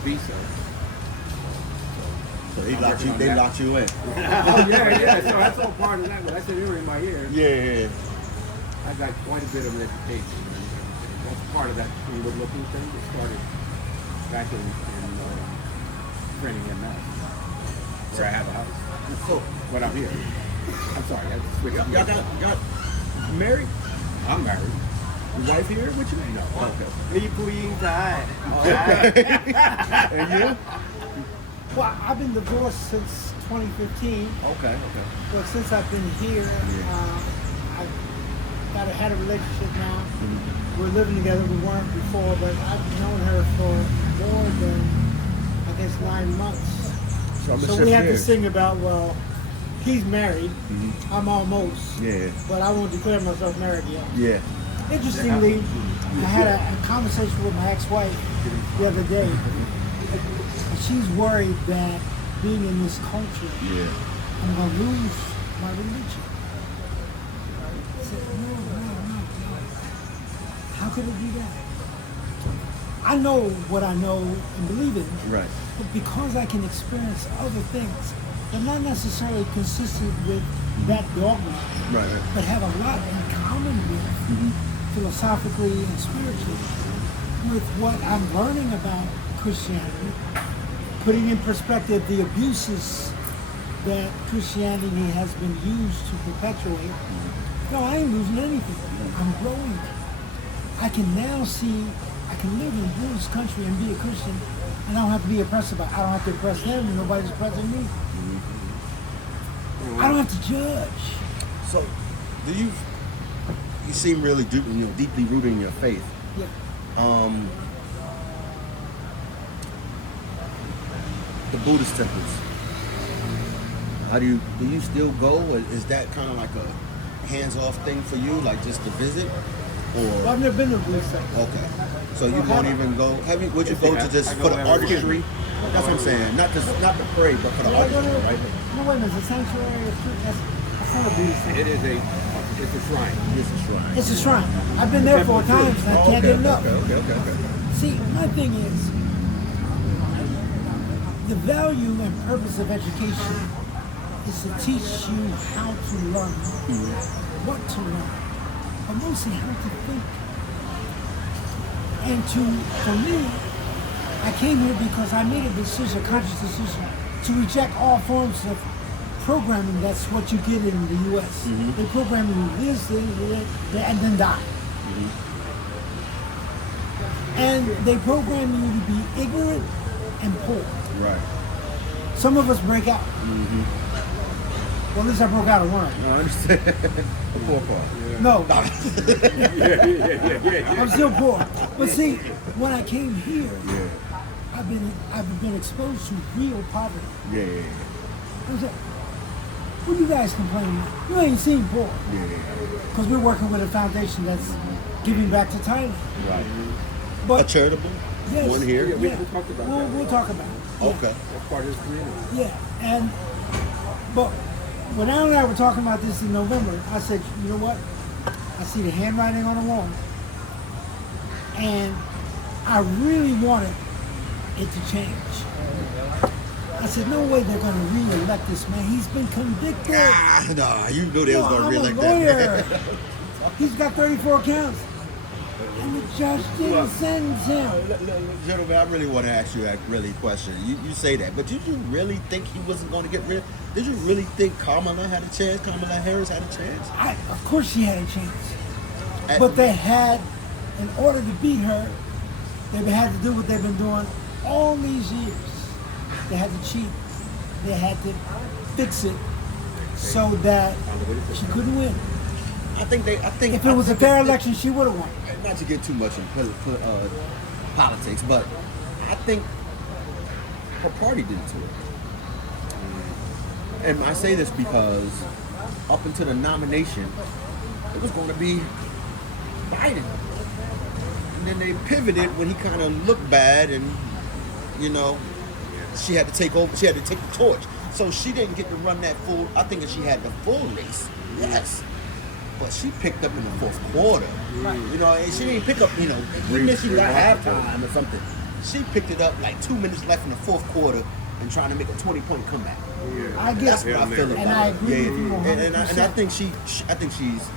visa. So they I'm locked working you. on They that. locked you in. Yeah. So that's all part of that. When I said ear in my ear, Yeah. I got quite a bit of an education, and that's part of that inward-looking thing that started back in training MS, where I have a house. So But I'm here. I'm sorry, I switched. y'all got married? I'm married. Your wife here with you? No. Okay. Me, Puyin Thai. And you? Well, I've been divorced since 2015. Okay. But since I've been here, I've had a relationship now. We're living together. We weren't before, but I've known her for more than, I guess, 9 months. So we have this thing about, well, he's married. I'm almost. Yeah. But I won't declare myself married yet. Yeah. Interestingly, I had a conversation with my ex-wife the other day. And she's worried that being in this culture, Yeah. I'm going to lose my religion. I said, no. How could it be that? I know what I know and believe in, Right. but because I can experience other things that are not necessarily consistent with that dogma, Right. but have a lot in common with philosophically and spiritually with what I'm learning about Christianity, putting in perspective the abuses that Christianity has been used to perpetuate. No, I ain't losing anything. I'm growing. I can now see I can live in a Buddhist country and be a Christian, and I don't have to be oppressed about it. I don't have to oppress them, and nobody's oppressing me. I don't have to judge. So, you seem really deeply rooted in your faith. Yeah. The Buddhist temples. Do you still go? Or is that kind of like a hands-off thing for you, like just to visit? Well, Or I've never been to a Buddhist temple. okay, so you won't even go. Would you go to just for the artistry? That's what I'm saying. Not to pray, but for the Yeah, I go artistry, to, right? no, wait a minute, it's a sanctuary. That's not a Buddhist temple. It's a shrine. It's a shrine. It's a shrine. I've been there 4 times and I can't get enough. Okay. See, my thing is, the value and purpose of education is to teach you how to learn, what to learn, but mostly how to think. For me, I came here because I made a decision, a conscious decision, to reject all forms of programming. That's what you get in the U.S. They program you this, and then die. And they program you to be ignorant and poor. Right. Some of us break out. Well, at least I broke out of one. No, I understand. The poor part. No, Yeah. I'm still poor. But see, when I came here, Yeah. I've been exposed to real poverty. Yeah. I said, what you guys complaining about? You ain't seen poor. Yeah. Because we're working with a foundation that's giving back to Thailand. Right. A But charitable yes, one here. Yeah, we can talk about that. we'll talk about it. Yeah. Okay. That's part of this community. Yeah, but when Alan and I were talking about this in November, I said, you know what? I see the handwriting on the wall, and I really wanted it to change. I said, no way they're going to re-elect this man. He's been convicted. Nah, you knew they was gonna I'm be a like lawyer. that. He's got 34 counts, and the judge didn't sentence him. Gentlemen, I really want to ask you a really question. You say that, but did you really think he wasn't going to get rid? Did you really think Kamala had a chance? Kamala Harris had a chance? Of course she had a chance. At- But they had, in order to beat her, they had to do what they've been doing all these years. They had to cheat. They had to fix it so that she couldn't win. I think If it was a fair election, she would have won. Not to get too much in politics, but I think her party did it to her. And I say this because up until the nomination, it was going to be Biden. And then they pivoted when he kind of looked bad, and she had to take over. She had to take the torch. So she didn't get to run that full. I think if she had the full race, yes. But she picked up in the fourth quarter. And she didn't pick up, even if she got halftime or something. She picked it up like 2 minutes left in the fourth quarter and trying to make a 20-point comeback. I get That's it. what I feel about And I agree it. with you 100%. And I think she's,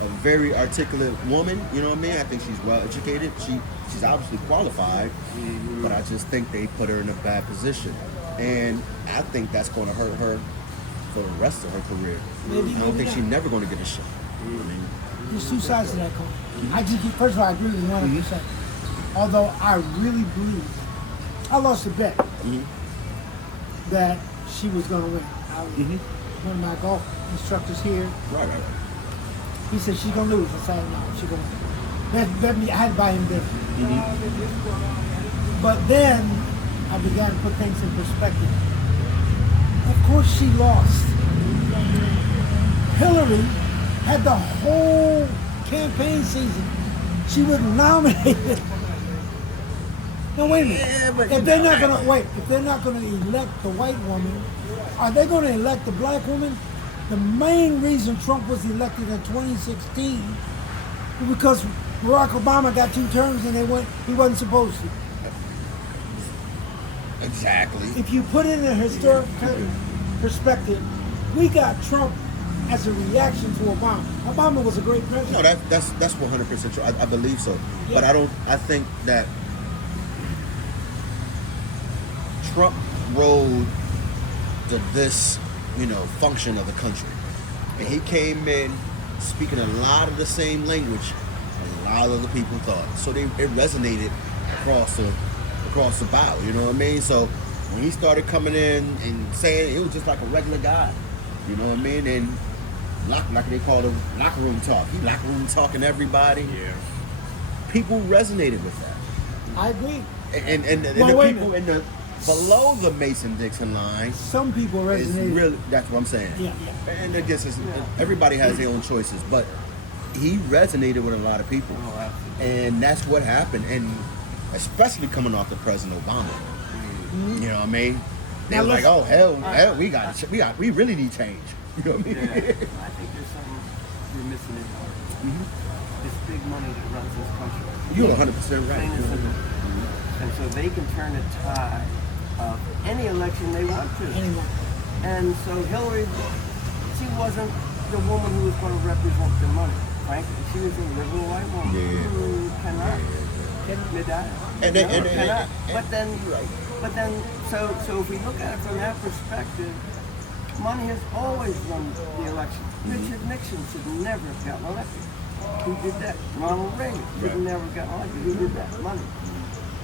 a very articulate woman. You know what I mean? I think she's well educated. She's obviously qualified, but I just think they put her in a bad position, and I think that's going to hurt her for the rest of her career. Maybe, I don't think not. she's never going to get a shot. There's two sides to that coin. First of all, I agree with you 100%. Although I really believe, I lost a bet that she was going to win. One of my golf instructors here, Right. he said she's going to lose. I said, no, she's going to win. Bet me, I had to buy him dinner. But then I began to put things in perspective. Of course she lost. Hillary had the whole campaign season. She was nominated. Now wait a minute. Yeah, but if they're not gonna elect the white woman, are they gonna elect the black woman? The main reason Trump was elected in 2016 was because Barack Obama got 2 terms and he wasn't supposed to. Exactly. If you put it in a historic perspective, we got Trump as a reaction to Obama. Obama was a great president. No, that's 100% true. I believe so, but I think that Trump rode this function of the country, and he came in speaking a lot of the same language a lot of other people thought. So it resonated across the bow. You know what I mean? So when he started coming in and saying, it was just like a regular guy. You know what I mean? And like they call it locker room talk. He locker room talking to everybody. Yeah. People resonated with that. I agree. And Well, the wait a people in the below the Mason-Dixon line Some people is resonate. really, that's what I'm saying. Yeah. And I guess everybody has their own choices, but he resonated with a lot of people. Oh, absolutely. And that's what happened. And especially coming off the President Obama. You know what I mean? They Now was like, let's- oh hell, we really need change. You know what I mean? Yeah, I think there's something you're missing in there. This big money that runs this country. You're 100% right. Plain and simple. And so they can turn the tide of any election they want to. Anyway, And so Hillary, she wasn't the woman who was going to represent the money. Frankly, she was a liberal white woman Yeah. who cannot Medallion. And they- No, and- cannot. and- But then, so if we look at it from that perspective, money has always run the election. Richard Nixon should never have gotten elected. Who did that? Ronald Reagan should never have gotten elected. Who did that? Money.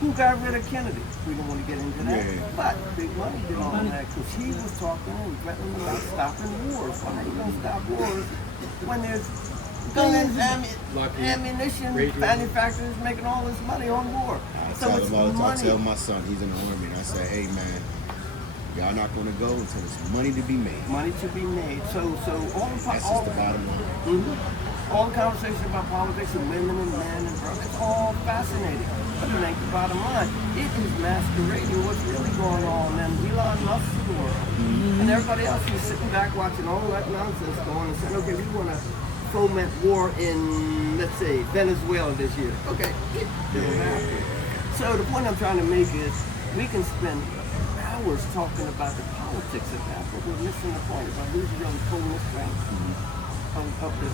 Who got rid of Kennedy? We don't want to get into that. Yeah. But Big Money did all that because he was talking and threatening about stopping wars. Why are you going to stop wars when there's guns and ammunition manufacturers making all this money on war? I So tell it's him all the time, I money. tell my son, he's in the army, and I say, hey man, y'all not gonna go until there's money to be made. Money to be made. So all the That's just the bottom line. all the conversation about politics and women and men and drugs, it's all fascinating. But it ain't the bottom line. It is masquerading what's really going on. And Elon Musk's the world. And everybody else is sitting back watching all that nonsense going and saying, okay, we want to foment war in, let's say, Venezuela this year. Okay, it don't happen. So the point I'm trying to make is we can spend hours talking about the politics of that, but we're missing the point about who's really pulling the strings of the.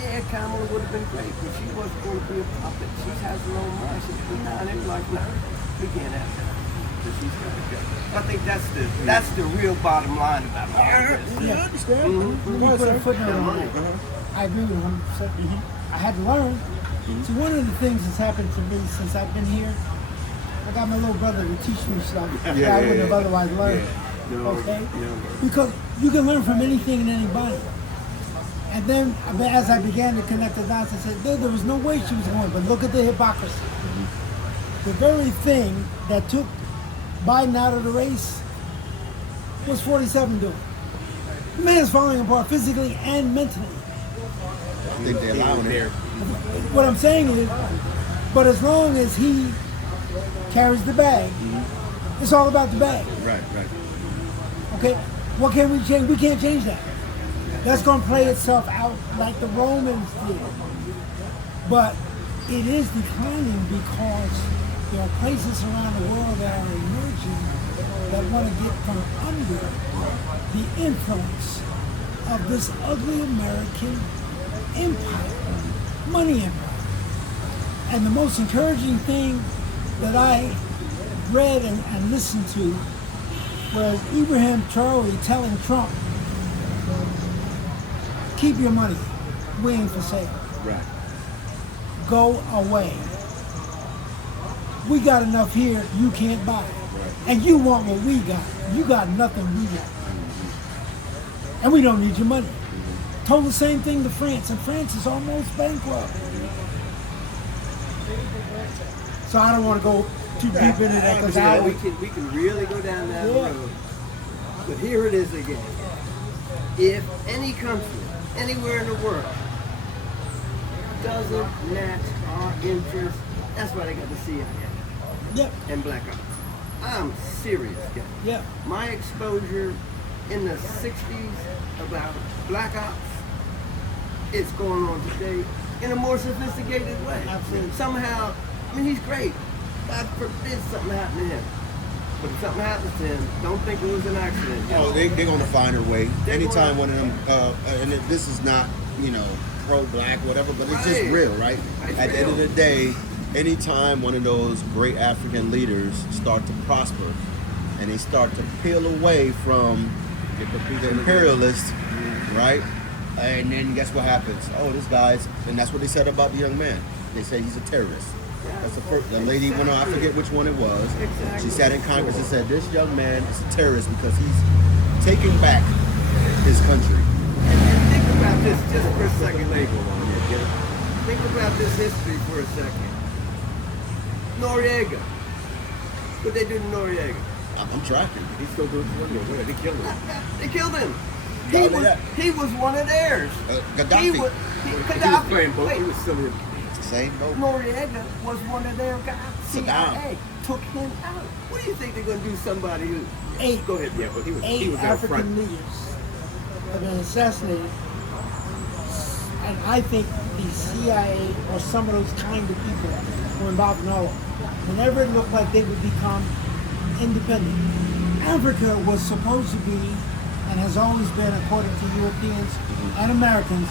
Yeah, Kamala would have been great, but she wasn't going to be a puppet. She has her own mind. She's nah, and they were like, no, we can't have that. But she's got to go. I think that's the real bottom line about all this. Yeah. understand. Let me put a footnote on that. I agree with 100%. I had to learn. See, one of the things that's happened to me since I've been here, I got my little brother to teach me stuff that I wouldn't have otherwise learned. Okay? Because you can learn from anything and anybody. And then, as I began to connect the dots, I said, there was no way she was going, but look at the hypocrisy. The very thing that took Biden out of the race was 47 doing. The man's falling apart physically and mentally. I think they're allowing it. What I'm saying is, but as long as he carries the bag, it's all about the bag. Right. Okay? What can we change? We can't change that. That's going to play itself out like the Romans did. But it is declining because there are places around the world that are emerging that want to get from under the influence of this ugly American empire, money empire. And the most encouraging thing that I read and listened to was Ibrahim Traore telling Trump, keep your money, we ain't for sale. Right. Go away. We got enough here you can't buy. And you want what we got. You got nothing we got. And we don't need your money. Told the same thing to France, and France is almost bankrupt. So I don't want to go too deep into that because Yeah, we can really go down that road. But here it is again. If any country, anywhere in the world, doesn't match our interests, that's why they got the CIA Yep, and Black Ops. I'm serious, guys. yep. My exposure in the 60s about Black Ops, it's going on today in a more sophisticated way. Absolutely. Somehow, I mean, he's great. God forbid something happened to him. But if something happens to him, don't think it was an accident. Oh, they're going to find a way. They're Anytime gonna- one of them, and this is not, pro-black, whatever, but it's just Right. real, right? It's At the end of real. the day, anytime one of those great African leaders start to prosper and they start to peel away from the imperialists, right? And then guess what happens? Oh, this guy's, and that's what they said about the young man. They say he's a terrorist. That's the first. The lady went on. I forget which one it was. Exactly. She sat in Congress and said, "This young man is a terrorist because he's taking back his country." And think about this just for a second, lady. Think about this history for a second. Noriega. What they do to Noriega? I'm tracking. He's still doing it. They killed him. They killed him. Yeah. He was one of theirs. Gaddafi. He was, He was Gaddafi. playing both. Wait, He was still in. Same boat. Noriega was one of their guys. Saddam. CIA took him out. What do you think they're going to do? Somebody who? Eight Go ahead. Yeah, but he eight was out front. African leaders have been assassinated. And I think the CIA or some of those kind of people were involved in all of it. Whenever it looked like they would become independent. Africa was supposed to be, and has always been, according to Europeans and Americans,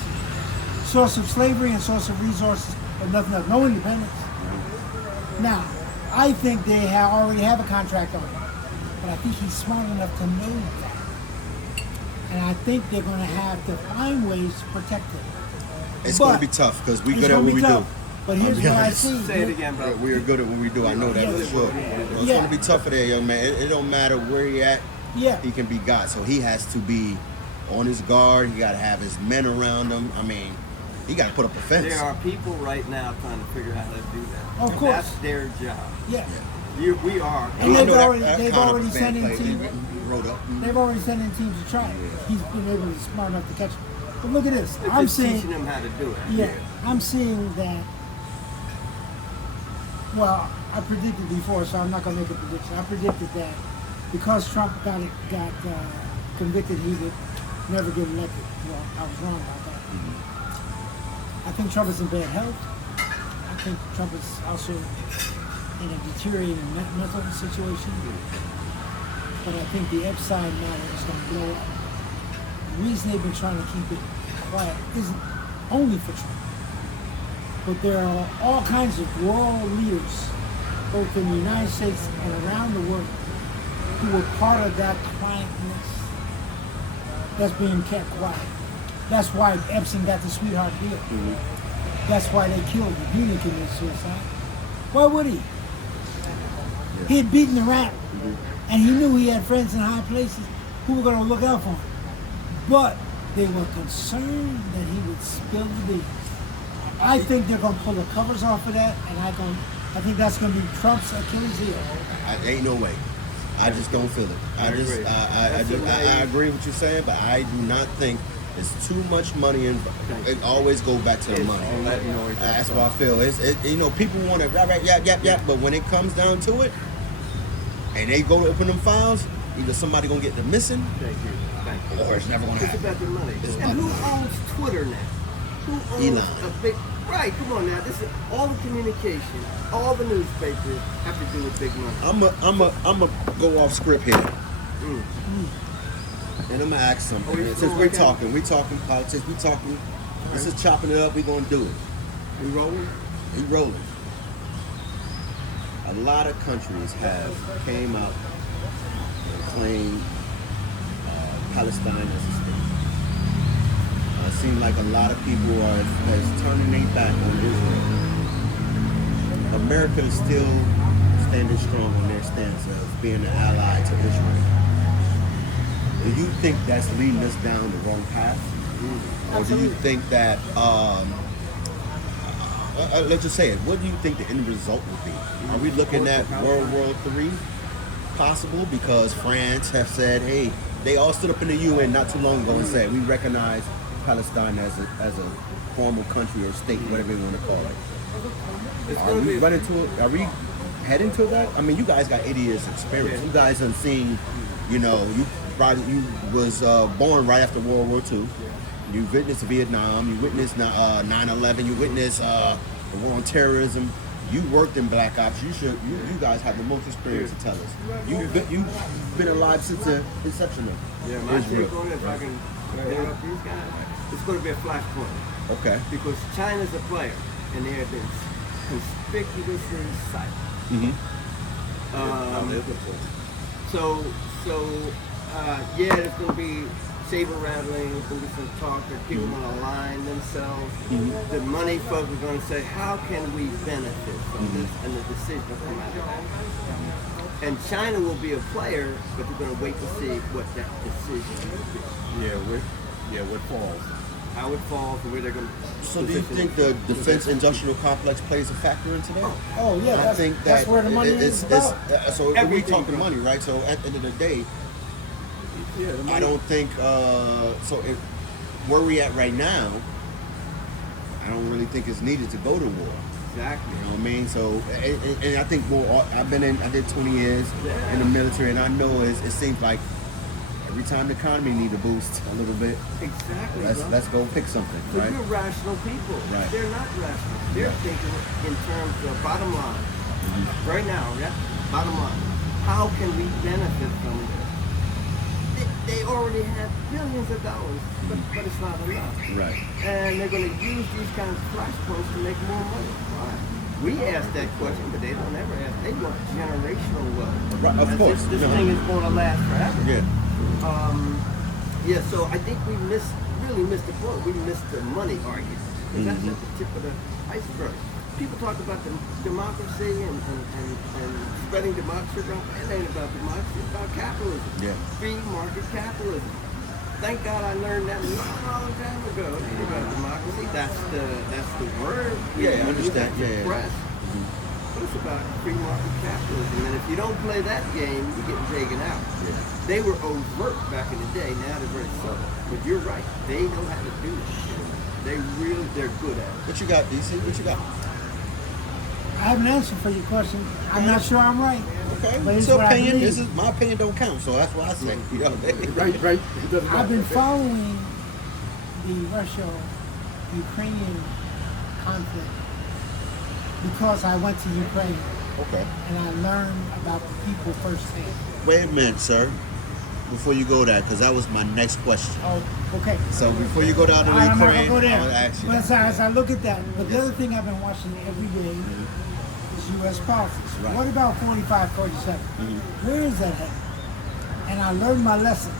source of slavery and source of resources, but nothing else. No independence. Now, I think they already have a contract on it, but I think he's smart enough to know that. And I think they're going to have to find ways to protect him. It's But going to be tough because we it's good at gonna what be we tough. do. But here's I'll be what I honest. see. Say it again, bro. We are good at what we do. I know that for Yes. sure. It's Yeah. going to be tough for that young man. It don't matter where he at. Yeah. He can be got. So he has to be on his guard. He got to have his men around him. I mean, he got to put up a fence. There are people right now trying to figure out how to do that. Of And course. That's their job. Yeah. We are. And I they've know that- already- that they've kind of already bad sent in play. teams. He wrote up. They've already sent in teams to try it. He's been able to smart enough to catch it. But look at this. It's I'm just teaching seeing, them how to do it. yeah, I'm seeing that. Well, I predicted before, so I'm not going to make a prediction. I predicted that because Trump got convicted, he would never get elected. Well, I was wrong about that. I think Trump is in bad health. I think Trump is also in a deteriorating mental situation. But I think the Epstein matter is going to blow up. The reason they've been trying to keep it quiet isn't only for Trump, but there are all kinds of world leaders, both in the United States and around the world, who were part of that quietness that's being kept quiet. That's why Epstein got the sweetheart deal. That's why they killed him. He didn't commit suicide. Why would he? He had beaten the rap, and he knew he had friends in high places who were going to look out for him. But they were concerned that he would spill the beans. I think they're going to pull the covers off of that, and I think that's going to be Trump's Achilles heel. Ain't no way. I just don't feel it. I agree with what you're saying, but I do not think there's too much money in. It always goes back to the money. all that noise. That's what I feel. People want to yap, but when it comes down to it, and they go to open them files, either somebody gonna get them missing, Thank you. Thank you. or it's never gonna It's happen. about the money. It's And about who the money. owns Twitter now? Who owns Elon. a big? Right. Come on now. This is all the communication. All the newspapers have to do with big money. I'm a go off script here, Mm. and I'm gonna ask something. Oh, you Since feel we like that? talking politics, this is chopping it up. We gonna do it. We rolling? We rolling. A lot of countries have came out and claimed Palestine as a state. It seems like a lot of people are turning their back on Israel. America is still standing strong on their stance of being an ally to Israel. Do you think that's leading us down the wrong path? Or do you think that, let's just say it, what do you think the end result will be? Are we looking at World War III possible? Because France have said, hey, they all stood up in the UN not too long ago and said, we recognize Palestine as a formal country or state, whatever you want to call it. Are we running to it? Are we heading to that? I mean, you guys got 80 years experience. You guys have seen, you was born right after World War II. You witnessed Vietnam. You witnessed 9/11. You witnessed the war on terrorism. You worked in Black Ops. You guys have the most experience to tell us. You've been alive since the inception of Yeah, my Israel. take on it, if I can interrupt these guys, it's going to be a flashpoint. Okay. Because China's a player, and they have been conspicuously silent. Mm-hmm. Yeah, there's going to be saber rattling, there's going to be some talk that people want to align themselves. The money folks are going to say, how can we benefit from this? And the decision will come out of that. And China will be a player, but they're going to wait to see what that decision will be. What falls. How it falls and where they're going to. So do you think the defense industrial complex plays a factor into that? Oh yeah, I think that's where the money is about. So we Everything, talking bro. money, right? So at the end of the day, Yeah, the money. I don't think where we at right now, I don't really think it's needed to go to war. Exactly. You know what I mean? So and I think I did 20 years in the military, and I know it seems like every time the economy need a boost a little bit, Exactly. let's go pick something, But right? you're rational people. Right. They're not rational. They're thinking in terms of bottom line. Right now, yeah? Bottom line. How can we benefit from this? They already have billions of dollars, but it's not enough. Right. And they're going to use these kinds of flashpoints to make more money. Why? We ask that question, but they don't ever ask. They want generational wealth. Right, of As course. if this No. thing is going to last forever. Yeah. Yeah, so I think we really missed the point. We missed the money argument. Because that's at the tip of the iceberg. People talk about the democracy and spreading democracy around. It ain't about democracy, it's about capitalism. Yeah. Free market capitalism. Thank God I learned that a long time ago. It ain't about democracy. That's the word. Yeah, I understand. Yeah. Press. But it's about free market capitalism. And if you don't play that game, you're getting taken out. Yeah. They were overt back in the day. Now they're very subtle. But you're right. They know how to do it. They're good at it. What you got, DC? What you got? I have an answer for your question. I'm not sure I'm right. Okay. But It's it's what I opinion. believe. This is my opinion don't count, so that's what I say. You know what I mean? Right. It doesn't I've been matter. following the Russia-Ukrainian conflict because I went to Ukraine Okay. and I learned about the people firsthand. Wait a minute, sir. Before you go there, because that was my next question. Oh, okay. So before you go down to I'm not Ukraine, gonna go there. I want to ask you. But that. as I look at that, but the other thing I've been watching every day is U.S. politics. Right. What about 45, 47? Where is that headed? And I learned my lesson.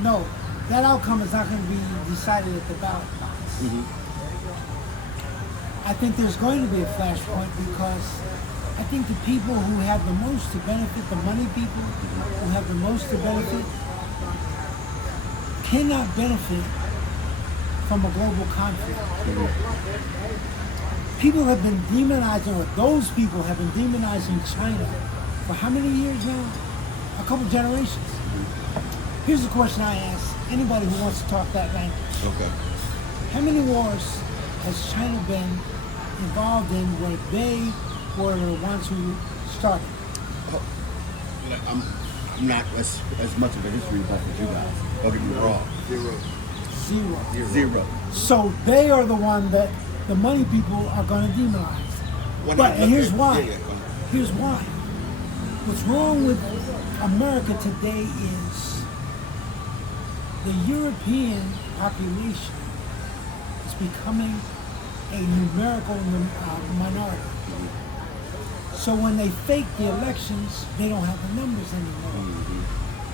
No, that outcome is not going to be decided at the ballot box. I think there's going to be a flashpoint because I think the people who have the most to benefit, the money people who have the most to benefit, cannot benefit from a global conflict. People have been demonizing, or those people have been demonizing China for how many years now? A couple generations. Here's the question I ask anybody who wants to talk that language. Okay. How many wars has China been involved in where they were the ones who started? I'm not as much of a history buff as you guys. Don't get me wrong. Zero. Zero. So they are the one that the money people are going to demonize. And here's why. Yeah, go ahead. Here's why. What's wrong with America today is the European population is becoming a numerical minority. So when they fake the elections, they don't have the numbers anymore.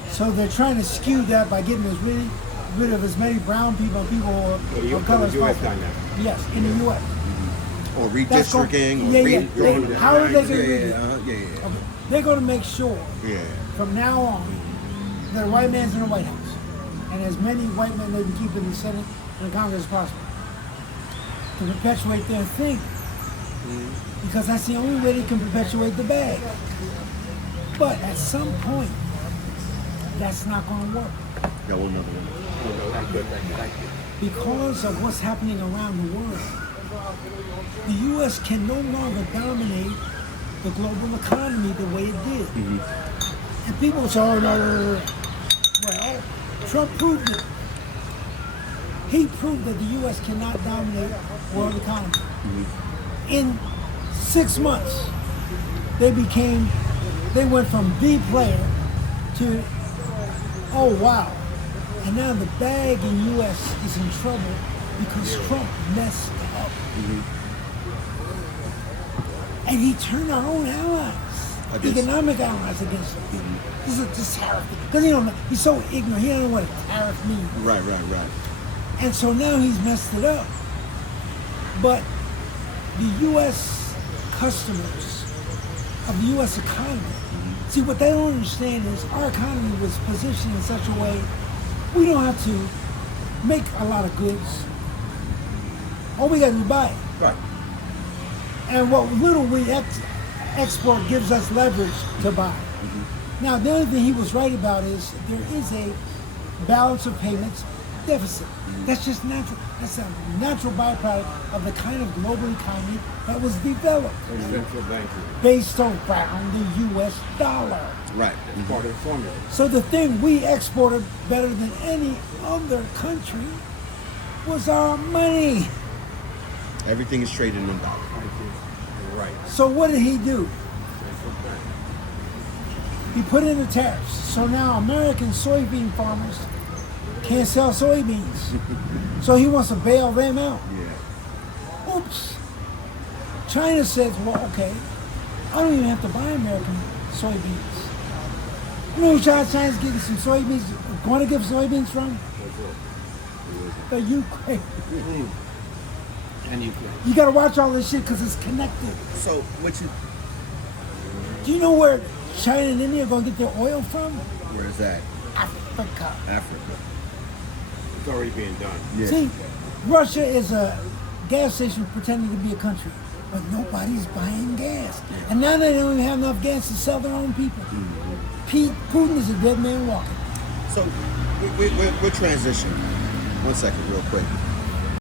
So they're trying to skew that by getting rid of as many brown people and people of color as The U.S. possible. done that. Yes, in the U.S. Or That's going- redistricting, yeah, or yeah. redrawing. How are they going to do Yeah, it? yeah. Okay. They're going to make sure Yeah. from now on that a white man's in the White House and as many white men they can keep in the Senate and the Congress as possible to perpetuate their thing. Because that's the only way they can perpetuate the bag. But at some point, that's not going to work. Got one other one. Thank you. Because of what's happening around the world, the U.S. can no longer dominate the global economy the way it did. And people say, oh, no. Well, Trump proved it. He proved that the U.S. cannot dominate world economy. In 6 months, they went from the player to, oh, wow. And now the bag in U.S. is in trouble because Trump messed up. And he turned our own allies, economic allies against him. This is this tariff thing. Because he's so ignorant, he don't know what a tariff means. Right. And so now he's messed it up. But the U.S. customers of the U.S. economy, see, what they don't understand is our economy was positioned in such a way we don't have to make a lot of goods. All we got to do is buy it. Right. And what little we export gives us leverage to buy. Now, the other thing he was right about is there is a balance of payments deficit. That's just natural. That's a natural byproduct of the kind of global economy that was developed Central banking. based around the U.S. dollar. Right. That's part of the formula. So the thing we exported better than any other country was our money. Everything is traded in dollars. Thank you. You're right. So what did he do? Central bank. He put in the tariffs. So now American soybean farmers can't sell soybeans. So he wants to bail them out. Yeah. Oops. China says, well, okay, I don't even have to buy American soybeans. You know who China's getting some soybeans, going to get soybeans from? The Ukraine. And Ukraine. You got to watch all this shit because it's connected. So what you? Do you know where China and India are going to get their oil from? Where is that? Africa. Africa. It's already being done. Yeah. See, Russia is a gas station pretending to be a country, but nobody's buying gas. And now they don't even have enough gas to sell their own people. Putin is a dead man walking. So we're transitioning. 1 second, real quick.